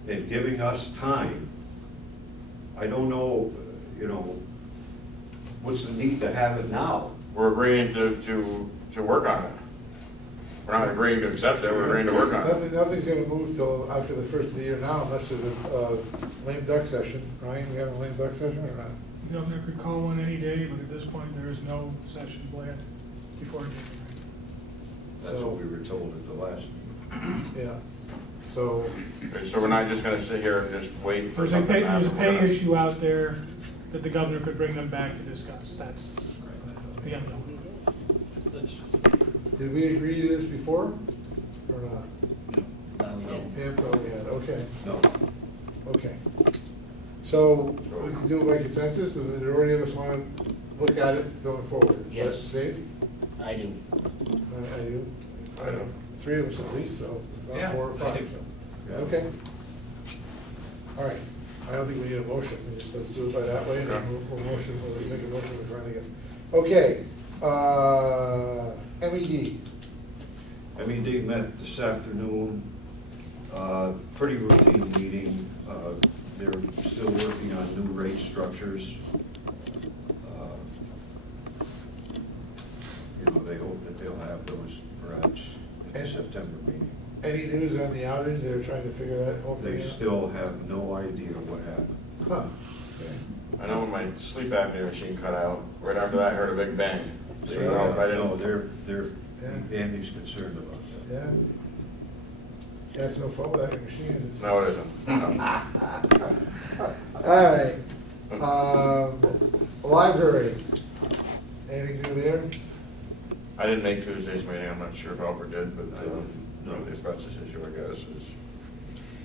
and giving us time, I don't know, what's the need to have it now? We're agreeing to work on it. We're not agreeing to accept it, we're agreeing to work on it. Nothing's gonna move till after the first of the year now, unless there's a lame duck session. Ryan, we have a lame duck session or not? The governor could call one any day, but at this point, there is no session planned before January. That's what we were told at the last meeting. Yeah, so, Okay, so we're not just gonna sit here and just wait for There's a something pay, to there's a happen. pay issue out there that the governor could bring them back to discuss. That's the end of it. did we agree to this before, or not? No, we didn't. Pam thought we had, okay, No, okay. So, we can do it by consensus, the majority of us wanna look at it going forward. Is that Yes. safe? I do. I do. I don't. Three of us at least, so it's not Yeah, 4 or I 5. think so. yeah. Okay. All right, I don't think we need a motion, we just, let's do it by that way, and then Okay. we'll make a motion, we're trying to get. Okay, MED, MED met this afternoon, pretty routine meeting. They're still working on new rate structures. They hope that they'll have those perhaps in the September meeting. any news on the outage, they're trying to figure that whole thing They out? still have no idea what happened. Huh, okay. I know when my sleep apnea machine cut out, right after that I heard a big bang. So I don't know if I No, didn't. they're, Andy's concerned about that. Yeah. Yeah, it's no fault with that machine, is it? No, it isn't. No. All right, library, anything new there? I didn't make Tuesday's meeting, I'm not sure if Albert did, but, the asbestos issue, I guess, is.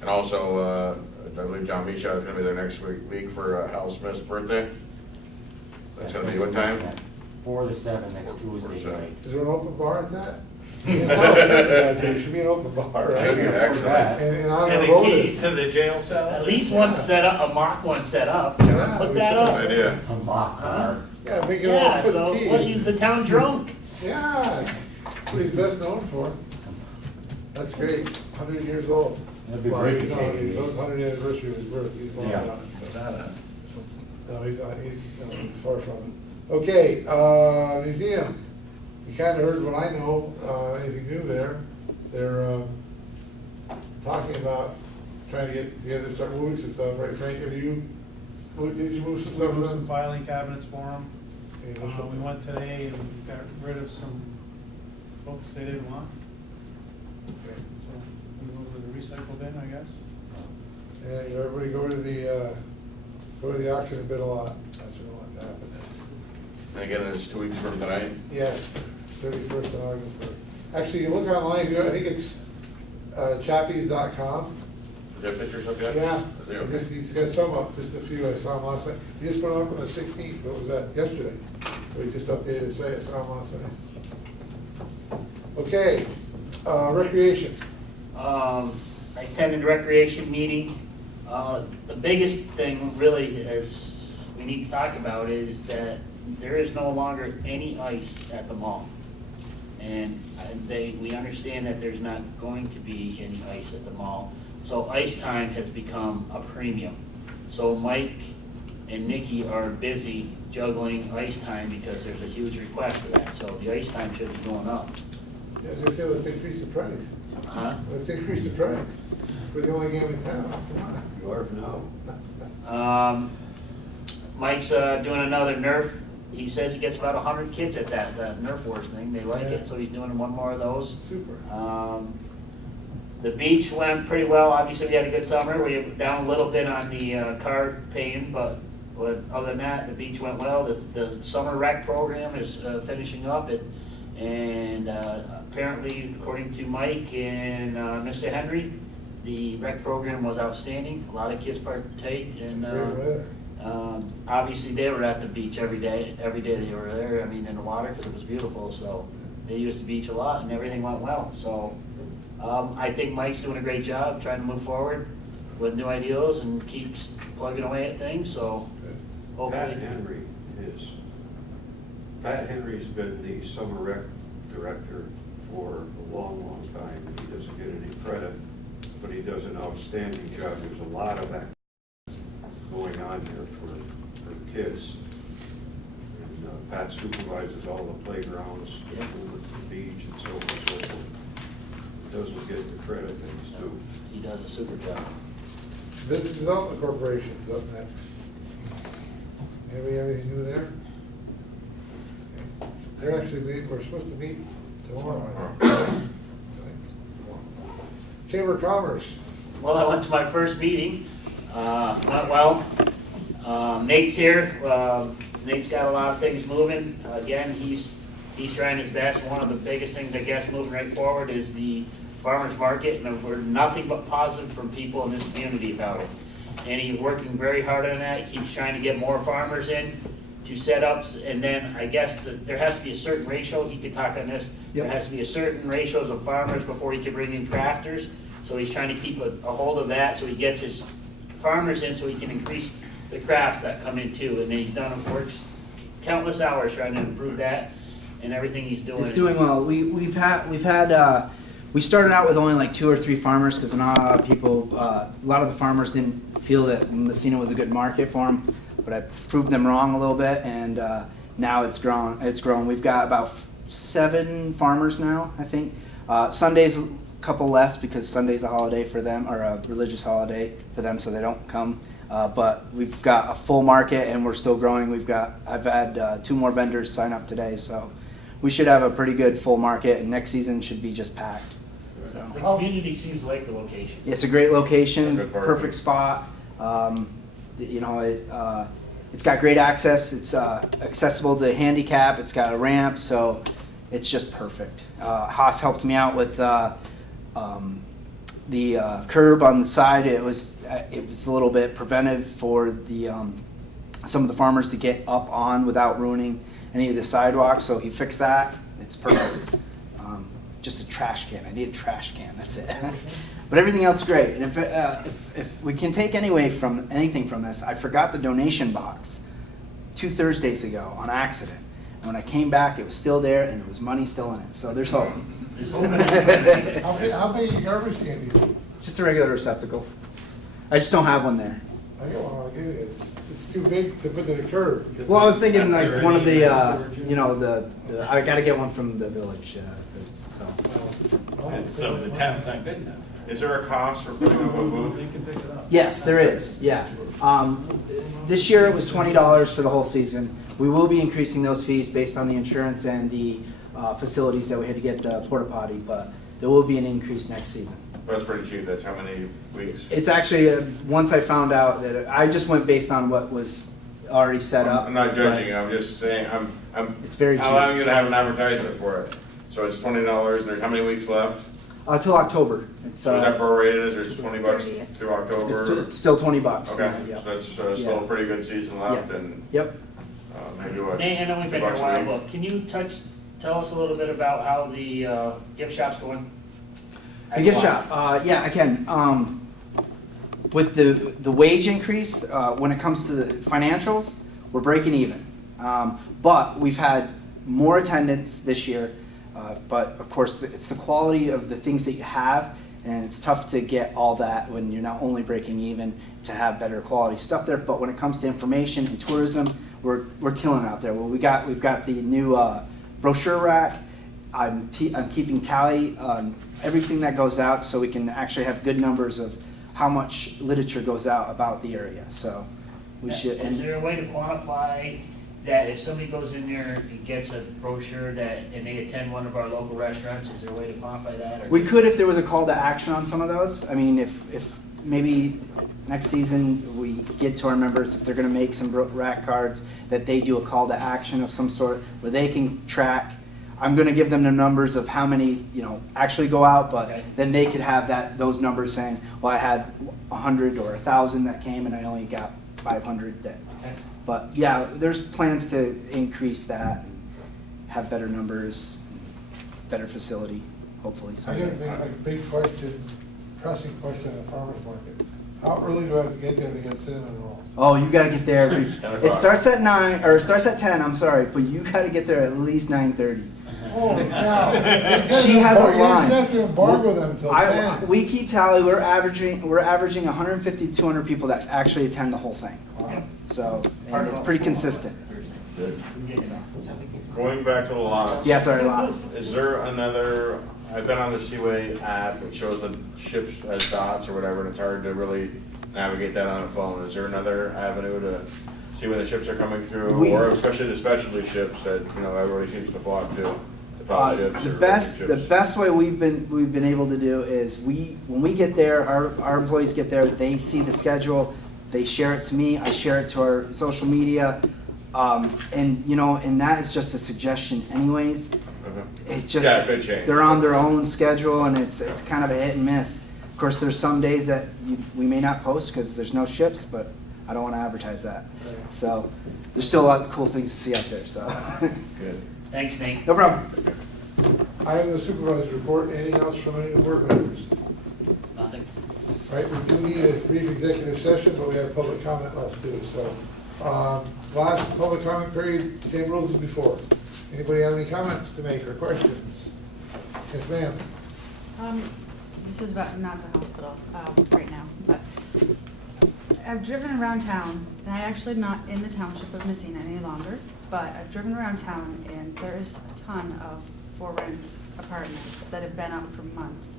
And also, I believe John Misha is gonna be there next week for Hal Smith's birthday. That's gonna be what time? 4 to 7 next Tuesday 4 to 7. night. Is there an open bar at that? There should be an open bar, Should be, right? actually. And on And the the road key is. to the jail cell? At least one set up, a mock one set up. Yeah, Put we that should up. Good idea. A mock bar. Yeah, make it all Yeah, put so tea. we'll use the town drunk. Yeah, that's what he's best known for. That's great, 100 years old. That'd be Well, great he's to not hear. 100 years old, 100th anniversary of his birth, he's long Yeah. gone. Without a- No, he's not, he's far from it. Okay, museum, you kinda heard what I know, anything new there? They're, talking about trying to get together, start moving some stuff, right, Frank, did you move some We stuff for moved some them? filing cabinets for them. Any initial- We went today and got rid of some books they didn't want, Okay. so we moved to the recycle bin, I guess. And everybody go to the auction and bid a lot, that's what I want to happen next. And again, it's 2 weeks from tonight. Yes, 31st of August. Actually, you look online, I think it's chappies.com. Is there pictures up yet? Yeah, Is there? Okay. he's got some up, just a few, I saw him last night. He just put them up on the 16th, what was that, yesterday? So he just updated his site, I saw him last night. Okay, recreation. I attended recreation meeting. The biggest thing really is, we need to talk about is that there is no longer any ice at the mall. And we understand that there's not going to be any ice at the mall. So ice time has become a premium. So Mike and Nikki are busy juggling ice time because there's a huge request for that. So the ice time should be going up. Yeah, as I say, let's increase the price. Huh? Let's increase the price. We're the only game in town, come on. You are now. Mike's doing another Nerf. He says he gets about 100 kids at that Nerf Wars thing. They like it, so he's doing one more of those. Super. The beach went pretty well. Obviously, we had a good summer. We were down a little bit on the card paying, but other than that, the beach went well. The summer rec program is finishing up, and apparently, according to Mike and Mr. Henry, the rec program was outstanding. A lot of kids partake, and Great weather. obviously they were at the beach every day. Every day they were there. I mean, in the water because it was beautiful. So they used the beach a lot, and everything went well. So I think Mike's doing a great job trying to move forward with new ideas and keeps plugging away at things. So hopefully. Pat Henry's been the summer rec director for a long, long time. He doesn't get any credit, but he does an outstanding job. There's a lot of activities going on here for kids. And Pat supervises all the playgrounds, the beach, and so on and so forth. He doesn't get the credit that he's due. He does a super job. Business Development Corporation is up next. Anybody have anything new there? They're actually meeting, we're supposed to meet tomorrow. I think. Chamber of Commerce. Well, I went to my first meeting. Went well. Nate's here. Nate's got a lot of things moving. Again, he's trying his best. One of the biggest things, I guess, moving right forward is the farmers market, and I've heard nothing but positive from people in this community about it. And he's working very hard on that. He keeps trying to get more farmers in to set ups, and then I guess there has to be a certain ratio. He could talk on this. There has to be a certain ratios of farmers before he can bring in crafters. So he's trying to keep a hold of that, so he gets his farmers in, so he can increase the crafts that come in too. And then he's works countless hours trying to improve that, and everything he's doing. It's doing well. We started out with only like 2 or 3 farmers because not a lot of people, a lot of the farmers didn't feel that Messina was a good market for them. But I proved them wrong a little bit, and now it's grown. It's grown. We've got about 7 farmers now, I think. Sunday's a couple less because Sunday's a holiday for them, or a religious holiday for them, so they don't come. But we've got a full market, and we're still growing. I've had 2 more vendors sign up today, so we should have a pretty good full market, and next season should be just packed. So The community seems like the location. it's a great location, Good parking. perfect spot. It's got great access. It's accessible to handicap. It's got a ramp, so it's just perfect. Haas helped me out with the curb on the side. It was a little bit preventive for the some of the farmers to get up on without ruining any of the sidewalks. So he fixed that. It's perfect. Just a trash can. I need a trash can. That's it. But everything else is great. And if we can take anything from this, I forgot the donation box 2 Thursdays ago on accident. And when I came back, it was still there, and there was money still in it. So there's hope. How big garbage can do you need? Just a regular receptacle. I just don't have one there. I got one, I'll give you, it's too big to put to the curb. because Well, I was thinking like one of the, I got to get one from the village. So Oh, So the town's not good enough. Is there a cost for putting up a booth? yes, there is. Yeah. This year it was $20 for the whole season. We will be increasing those fees based on the insurance and the facilities that we had to get the porta potty, but there will be an increase next season. That's pretty cheap. That's how many weeks? It's actually, once I found out that, I just went based on what was already set up. I'm not judging you, I'm just saying, I'm It's very cheap. allowing you to have an advertisement for it. So it's $20, and there's how many weeks left? Till October. It's, So is that prorated, is it $20 through October? it's still $20. Okay, Yeah. so that's still Yeah. a pretty good season left, Yes. and Yep. maybe what? Nate, I know we've been here a while, but can you tell us a little bit about how the gift shop's going? The gift shop, yeah, I can. With the wage increase, when it comes to the financials, we're breaking even. But we've had more attendance this year. But of course, it's the quality of the things that you have And it's tough to get all that when you're not only breaking even to have better quality stuff there. But when it comes to information and tourism, we're killing it out there. Well, we've got the new brochure rack. I'm keeping tally on everything that goes out so we can actually have good numbers of how much literature goes out about the area. So we should. Is there a way to quantify that if somebody goes in there and gets a brochure and they attend one of our local restaurants, is there a way to quantify that? Or We could if there was a call to action on some of those. I mean, if maybe next season we get to our members, if they're gonna make some rack cards, that they do a call to action of some sort where they can track. I'm gonna give them the numbers of how many, actually go out, but Okay. then they could have those numbers saying, well, I had 100 or 1,000 that came and I only got 500 that. Okay. But yeah, there's plans to increase that and have better numbers, better facility, hopefully. I got a big question, pressing question on the farmer's market. How early do I have to get there to get cinnamon rolls? Oh, you gotta get there. It starts at 9, or it starts at 10. I'm sorry, but you gotta get there at least 9:30. Holy cow. She has a line. You have to embargo them till 10. We keep tally. We're averaging 150, 200 people that actually attend the whole thing. So and it's pretty consistent. Going back to the lots. Yeah, sorry, lots. Is there another, I've been on the Seaway app, it shows the ships as dots or whatever, and it's hard to really navigate that on a phone. Is there another avenue to see when the ships are coming through? Or especially the specialty ships that, everybody seems to flock to, the top ships The or best ships? way we've been able to do is when we get there, our employees get there, they see the schedule, they share it to me, I share it to our social media, and that is just a suggestion anyways. It's just Yeah, it could change. they're on their own schedule and it's kind of a hit and miss. Of course, there's some days that we may not post because there's no ships, but I don't want to advertise that. So there's still a lot of cool things to see out there. So Good. Thanks, Nate. no problem. I have the supervisor's report. Anything else from any of the board members? Nothing. All right, we do need a brief executive session, but we have public comment left too. So last public comment period, same rules as before. Anybody have any comments to make or questions? Yes, ma'am. This is about, not the hospital, right now, but I've driven around town, and I actually am not in the township of Messina any longer, but I've driven around town, and there is a ton of for-rent apartments that have been up for months,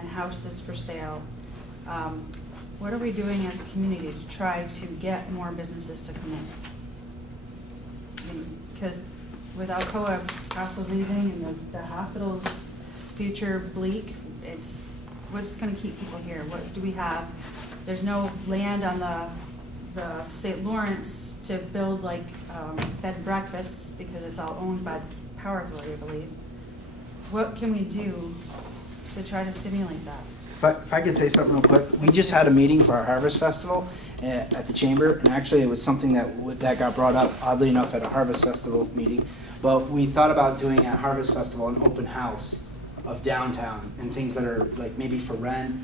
and houses for sale. What are we doing as a community to try to get more businesses to come in? Because without COA possibly leaving and the hospital's future bleak, what's gonna keep people here? What do we have? There's no land on the St. Lawrence to build like bed and breakfasts because it's all owned by the Power Authority, I believe. What can we do to try to stimulate that? If I could say something real quick, we just had a meeting for our Harvest Festival at the Chamber, and actually it was something that got brought up, oddly enough, at a Harvest Festival meeting. But we thought about doing at Harvest Festival an open house of downtown and things that are like maybe for rent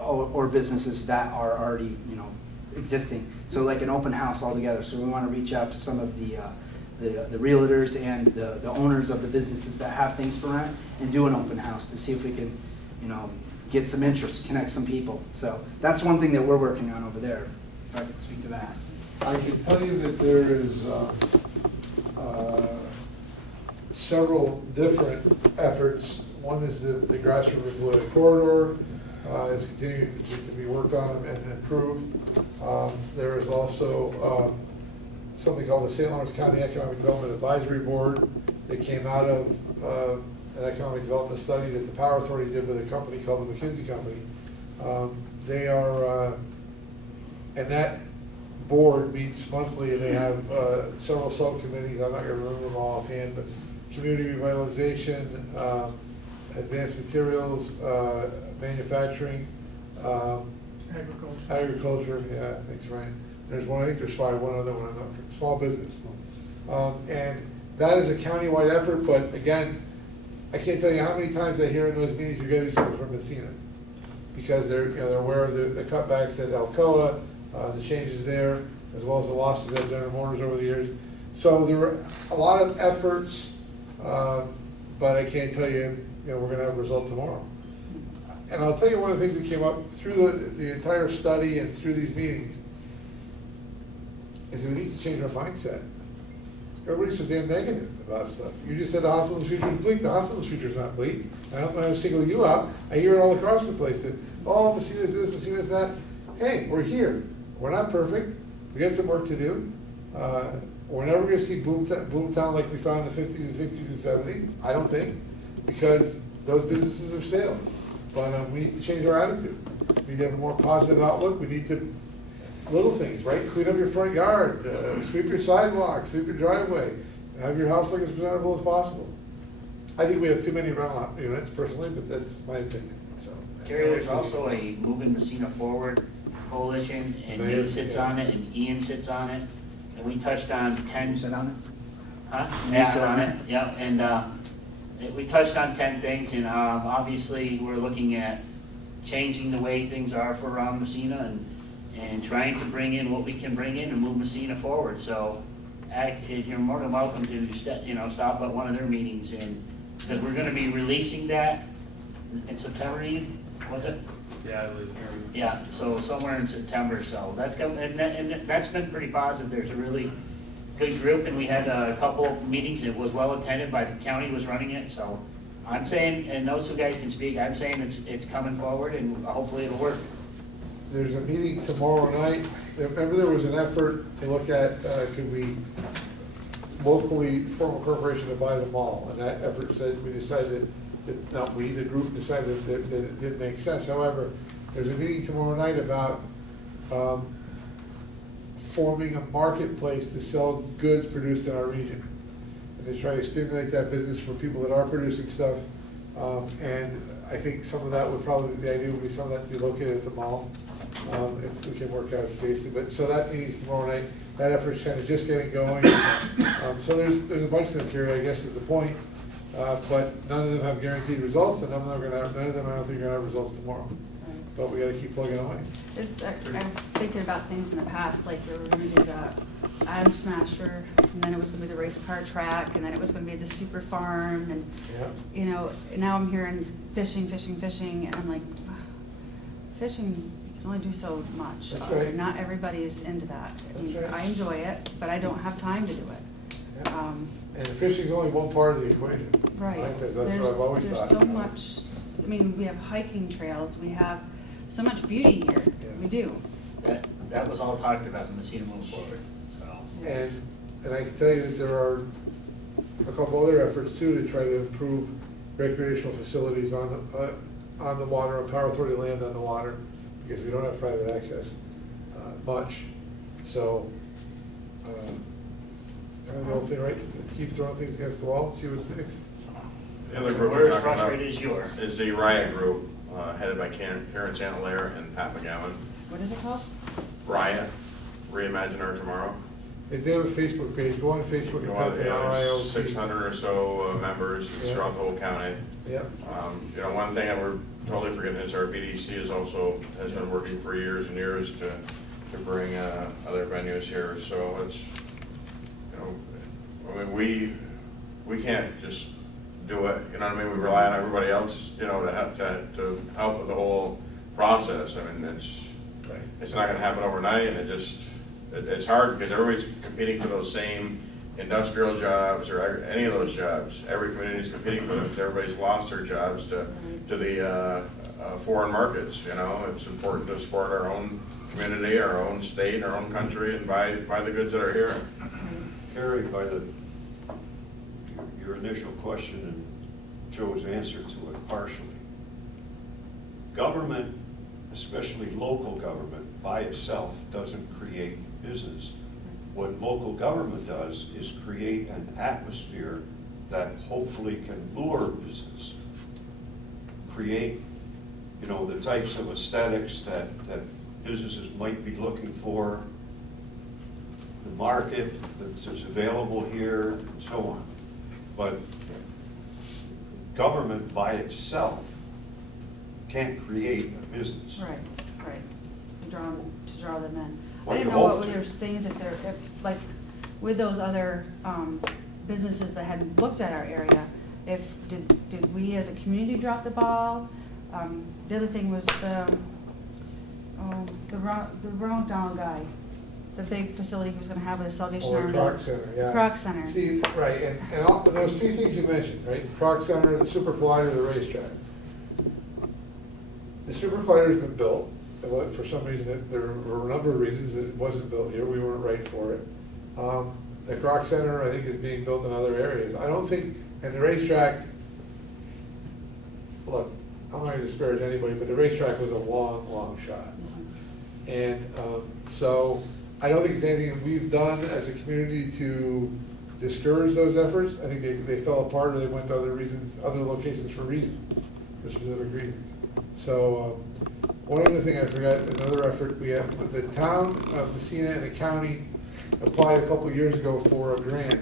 or businesses that are already existing. So like an open house altogether. So we want to reach out to some of the realtors and the owners of the businesses that have things for rent and do an open house to see if we can get some interest, connect some people. So that's one thing that we're working on over there, if I could speak to that. I can tell you that there is several different efforts. One is the Grass River Blue Corridor is continuing to be worked on and improved. There is also something called the St. Lawrence County Economic Development Advisory Board that came out of an economic development study that the Power Authority did with a company called the McKinsey Company. They are, and that board meets monthly, and they have several subcommittees. I'm not going to remember them all offhand, but community revitalization, advanced materials, manufacturing, agriculture. Yeah, thanks, Ryan. There's one. I think there's one other one. I'm not sure. Small business, and that is a countywide effort. But again, I can't tell you how many times I hear in those meetings you're getting something from Messina, because they're aware of the cutbacks at Alcoa, the changes there, as well as the losses at General Motors over the years. So there are a lot of efforts, but I can't tell you, we're going to have a result tomorrow. And I'll tell you one of the things that came up through the entire study and through these meetings, is we need to change our mindset. Everybody's so damn negative about stuff. You just said the hospital's future is bleak. The hospital's future is not bleak. I don't want to single you out. I hear it all across the place that, oh, Messina's this, Messina's that. Hey, we're here. We're not perfect. We got some work to do. We're never going to see boomtown like we saw in the 50s and 60s and 70s, I don't think, because those businesses have sailed. But we need to change our attitude. We need to have a more positive outlook. We need to, little things, right? Clean up your front yard, sweep your sidewalk, sweep your driveway, have your house look as presentable as possible. I think we have too many rental units personally, but that's my opinion, so. Gary, there's also a Moving Messina Forward coalition, and you sits on it, and Ian sits on it, and we touched on 10. You sit on it? Huh? You Yeah, sit on on it, yep, and we touched on 10 things, and obviously, we're looking at changing the way things are for around Messina, and trying to bring in what we can bring in and move Messina forward, so you're more than welcome to stop at one of their meetings, and, because we're gonna be releasing that in September, Ian, was it? Yeah, I believe. Yeah, so somewhere in September, so that's and that's been pretty positive. There's a really good group, and we had a couple of meetings. It was well attended by the county was running it, so I'm saying, and those two guys can speak, I'm saying it's coming forward, and hopefully it'll work. There's a meeting tomorrow night. Remember there was an effort to look at, could we locally form a corporation to buy the mall? And that effort said, we decided, that not we, the group decided that it didn't make sense. However, there's a meeting tomorrow night about forming a marketplace to sell goods produced in our region. And they're trying to stimulate that business for people that are producing stuff. And I think some of that would probably, the idea would be some of that to be located at the mall, if we can work out Stacy. But, so that meeting's tomorrow night. That effort's kind of just getting going. So there's a bunch of them, Kerry, I guess is the point. But none of them have guaranteed results, and none of them I don't think are gonna have results tomorrow. But we gotta keep plugging away. I'm thinking about things in the past, like we were gonna do the Adam Smasher, and then it was gonna be the race car track, and then it was gonna be the super farm, and, Yeah. now I'm hearing fishing, and I'm like, fishing, you can only do so much. That's right. Not everybody is into that. I mean, That's right. I enjoy it, but I don't have time to do it. Yeah. And fishing's only one part of the equation. Right. That's what I've always thought. There's so much, I mean, we have hiking trails, we have so much beauty here, Yeah. we do. That was all talked about in Messina Move Forward, so. And I can tell you that there are a couple other efforts too to try to improve recreational facilities on the water, on Power Authority land on the water, because we don't have private access much. So, kind of the old thing, right? Keep throwing things against the wall, see what sticks. The other group We're we're as talking about frustrated as you are. is the Riot Group, headed by Karen Santalaire and Pat McGowan. What is it called? Riot, Reimagine Our Tomorrow. They have a Facebook page, go on Facebook and type in RIO. 600 or so members Yeah. throughout the whole county. Yeah, One thing that we're totally forgetting is our BDC has been working for years and years to bring other venues here, so it's, we can't just do it, you know what I mean? We rely on everybody else, to help with the whole process. I mean, right. it's not gonna happen overnight, and it's hard because everybody's competing for those same industrial jobs or any of those jobs. Every community's competing for them, because everybody's lost their jobs to the foreign markets, It's important to support our own community, our own state, our own country, and buy the goods that are here. Carried by your initial question and Joe's answer to it partially. Government, especially local government, by itself doesn't create business. What local government does is create an atmosphere that hopefully can lure business. Create, the types of aesthetics that businesses might be looking for, the market that's available here, and so on. But government by itself can't create a business. Right. To draw them in. Well, I didn't you know hope what to. there's things like with those other businesses that hadn't looked at our area, did we as a community drop the ball? The other thing was the Ronald Donald guy, the big facility he was gonna have with the Salvation Or Army. Croc Center, yeah. Croc Center. See, right, and all, those three things you mentioned, right? Croc Center, the Super Collider, the racetrack. The Super Collider's been built, for some reason, there were a number of reasons that it wasn't built here, we weren't right for it. The Croc Center, I think, is being built in other areas. I don't think, and the racetrack, look, I'm not gonna disparage anybody, but the racetrack was a long, long shot. And so, I don't think it's anything that we've done as a community to discourage those efforts. I think they fell apart, or they went to other reasons, other locations for specific reasons. So, one other thing I forgot, another effort we have, with the town of Messina and the county applied a couple of years ago for a grant.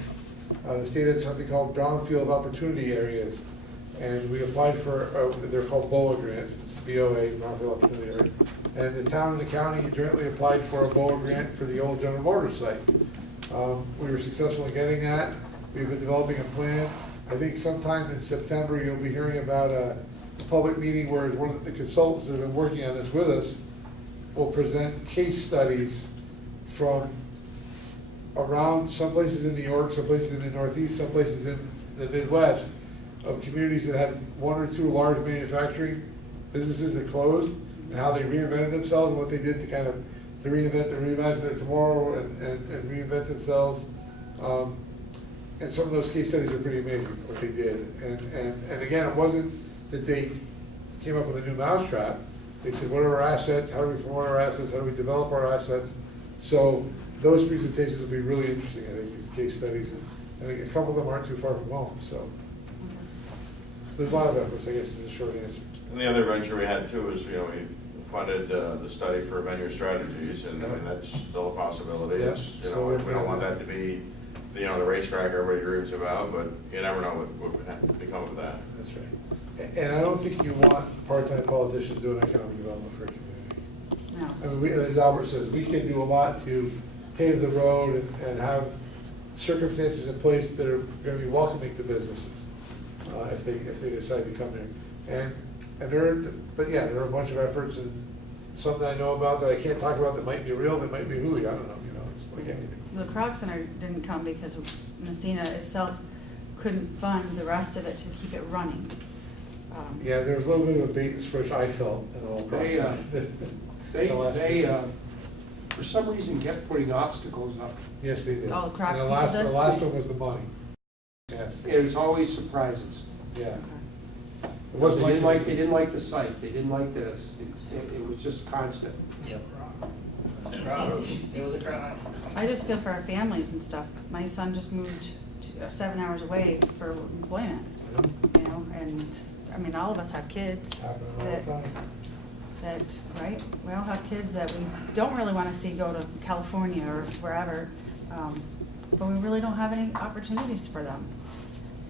The state had something called Brownfield Opportunity Areas, and we applied for, they're called BOA grants, it's BOA, Brownfield Opportunity Area. And the town and the county jointly applied for a BOA grant for the old General Motors site. We were successful in getting that. We've been developing a plan. I think sometime in September, you'll be hearing about a public meeting where one of the consultants that have been working on this with us will present case studies from around, some places in New York, some places in the Northeast, some places in the Midwest, of communities that had one or two large manufacturing businesses that closed, and how they reinvented themselves, and what they did to kind of, to reinvent and reimagine their tomorrow, and reinvent themselves. And some of those case studies are pretty amazing, what they did. And again, it wasn't that they came up with a new mousetrap. They said, what are our assets? How do we promote our assets? How do we develop our assets? So those presentations will be really interesting, I think, these case studies. And a couple of them aren't too far from home, so there's a lot of efforts, I guess, is the short answer. And the other venture we had too is, we funded the study for venue strategies, and I mean, that's still a possibility. Yeah, It's, so we don't want that to be, the racetrack everybody dreams about, but you never know what would become of that. That's right. And I don't think you want part-time politicians doing economic development for a community. No. I mean, as Albert says, we can do a lot to pave the road and have circumstances in place that are gonna be welcoming to businesses, if they decide to come there. And but yeah, there are a bunch of efforts, and some that I know about that I can't talk about that might be real, that might be hooey, I don't know, it's like anything. The Croc Center didn't come because Messina itself couldn't fund the rest of it to keep it running. Yeah, there was a little bit of a bait and switch, I felt, in the whole They, process. They, for some reason, kept putting obstacles up. Yes, they did. Oh, the Croc And the people did? last one was the money. Yes, It was always surprises. yeah. Okay. It wasn't They didn't like the site, they didn't like this, it was just constant. Yep. It was a crowd. I just feel for our families and stuff. My son just moved 7 hours away for employment, and, I mean, all of us have kids Happening all the time. that, right? We all have kids that we don't really want to see go to California or wherever, but we really don't have any opportunities for them.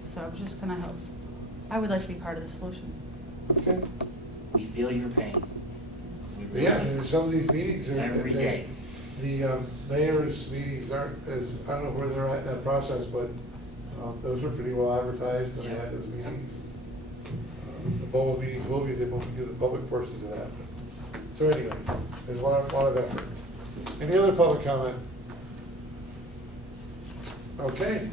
So I'm just gonna hope, I would like to be part of the solution. Okay. We feel your pain. We But yeah, really and some of these meetings are. Every day. The mayor's meetings aren't as, I don't know where they're at in that process, but those are pretty well advertised when they had those meetings. The BOA meetings will be, they won't do the public portions of that. So anyway, there's a lot of effort. Any other public comment? Okay,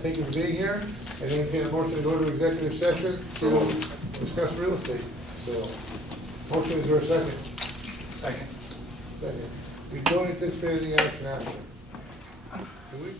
thank you for being here. I entertain a motion to go to executive session to discuss real estate. So, motion is there a second? Second. Second. We don't anticipate any action after. Do we?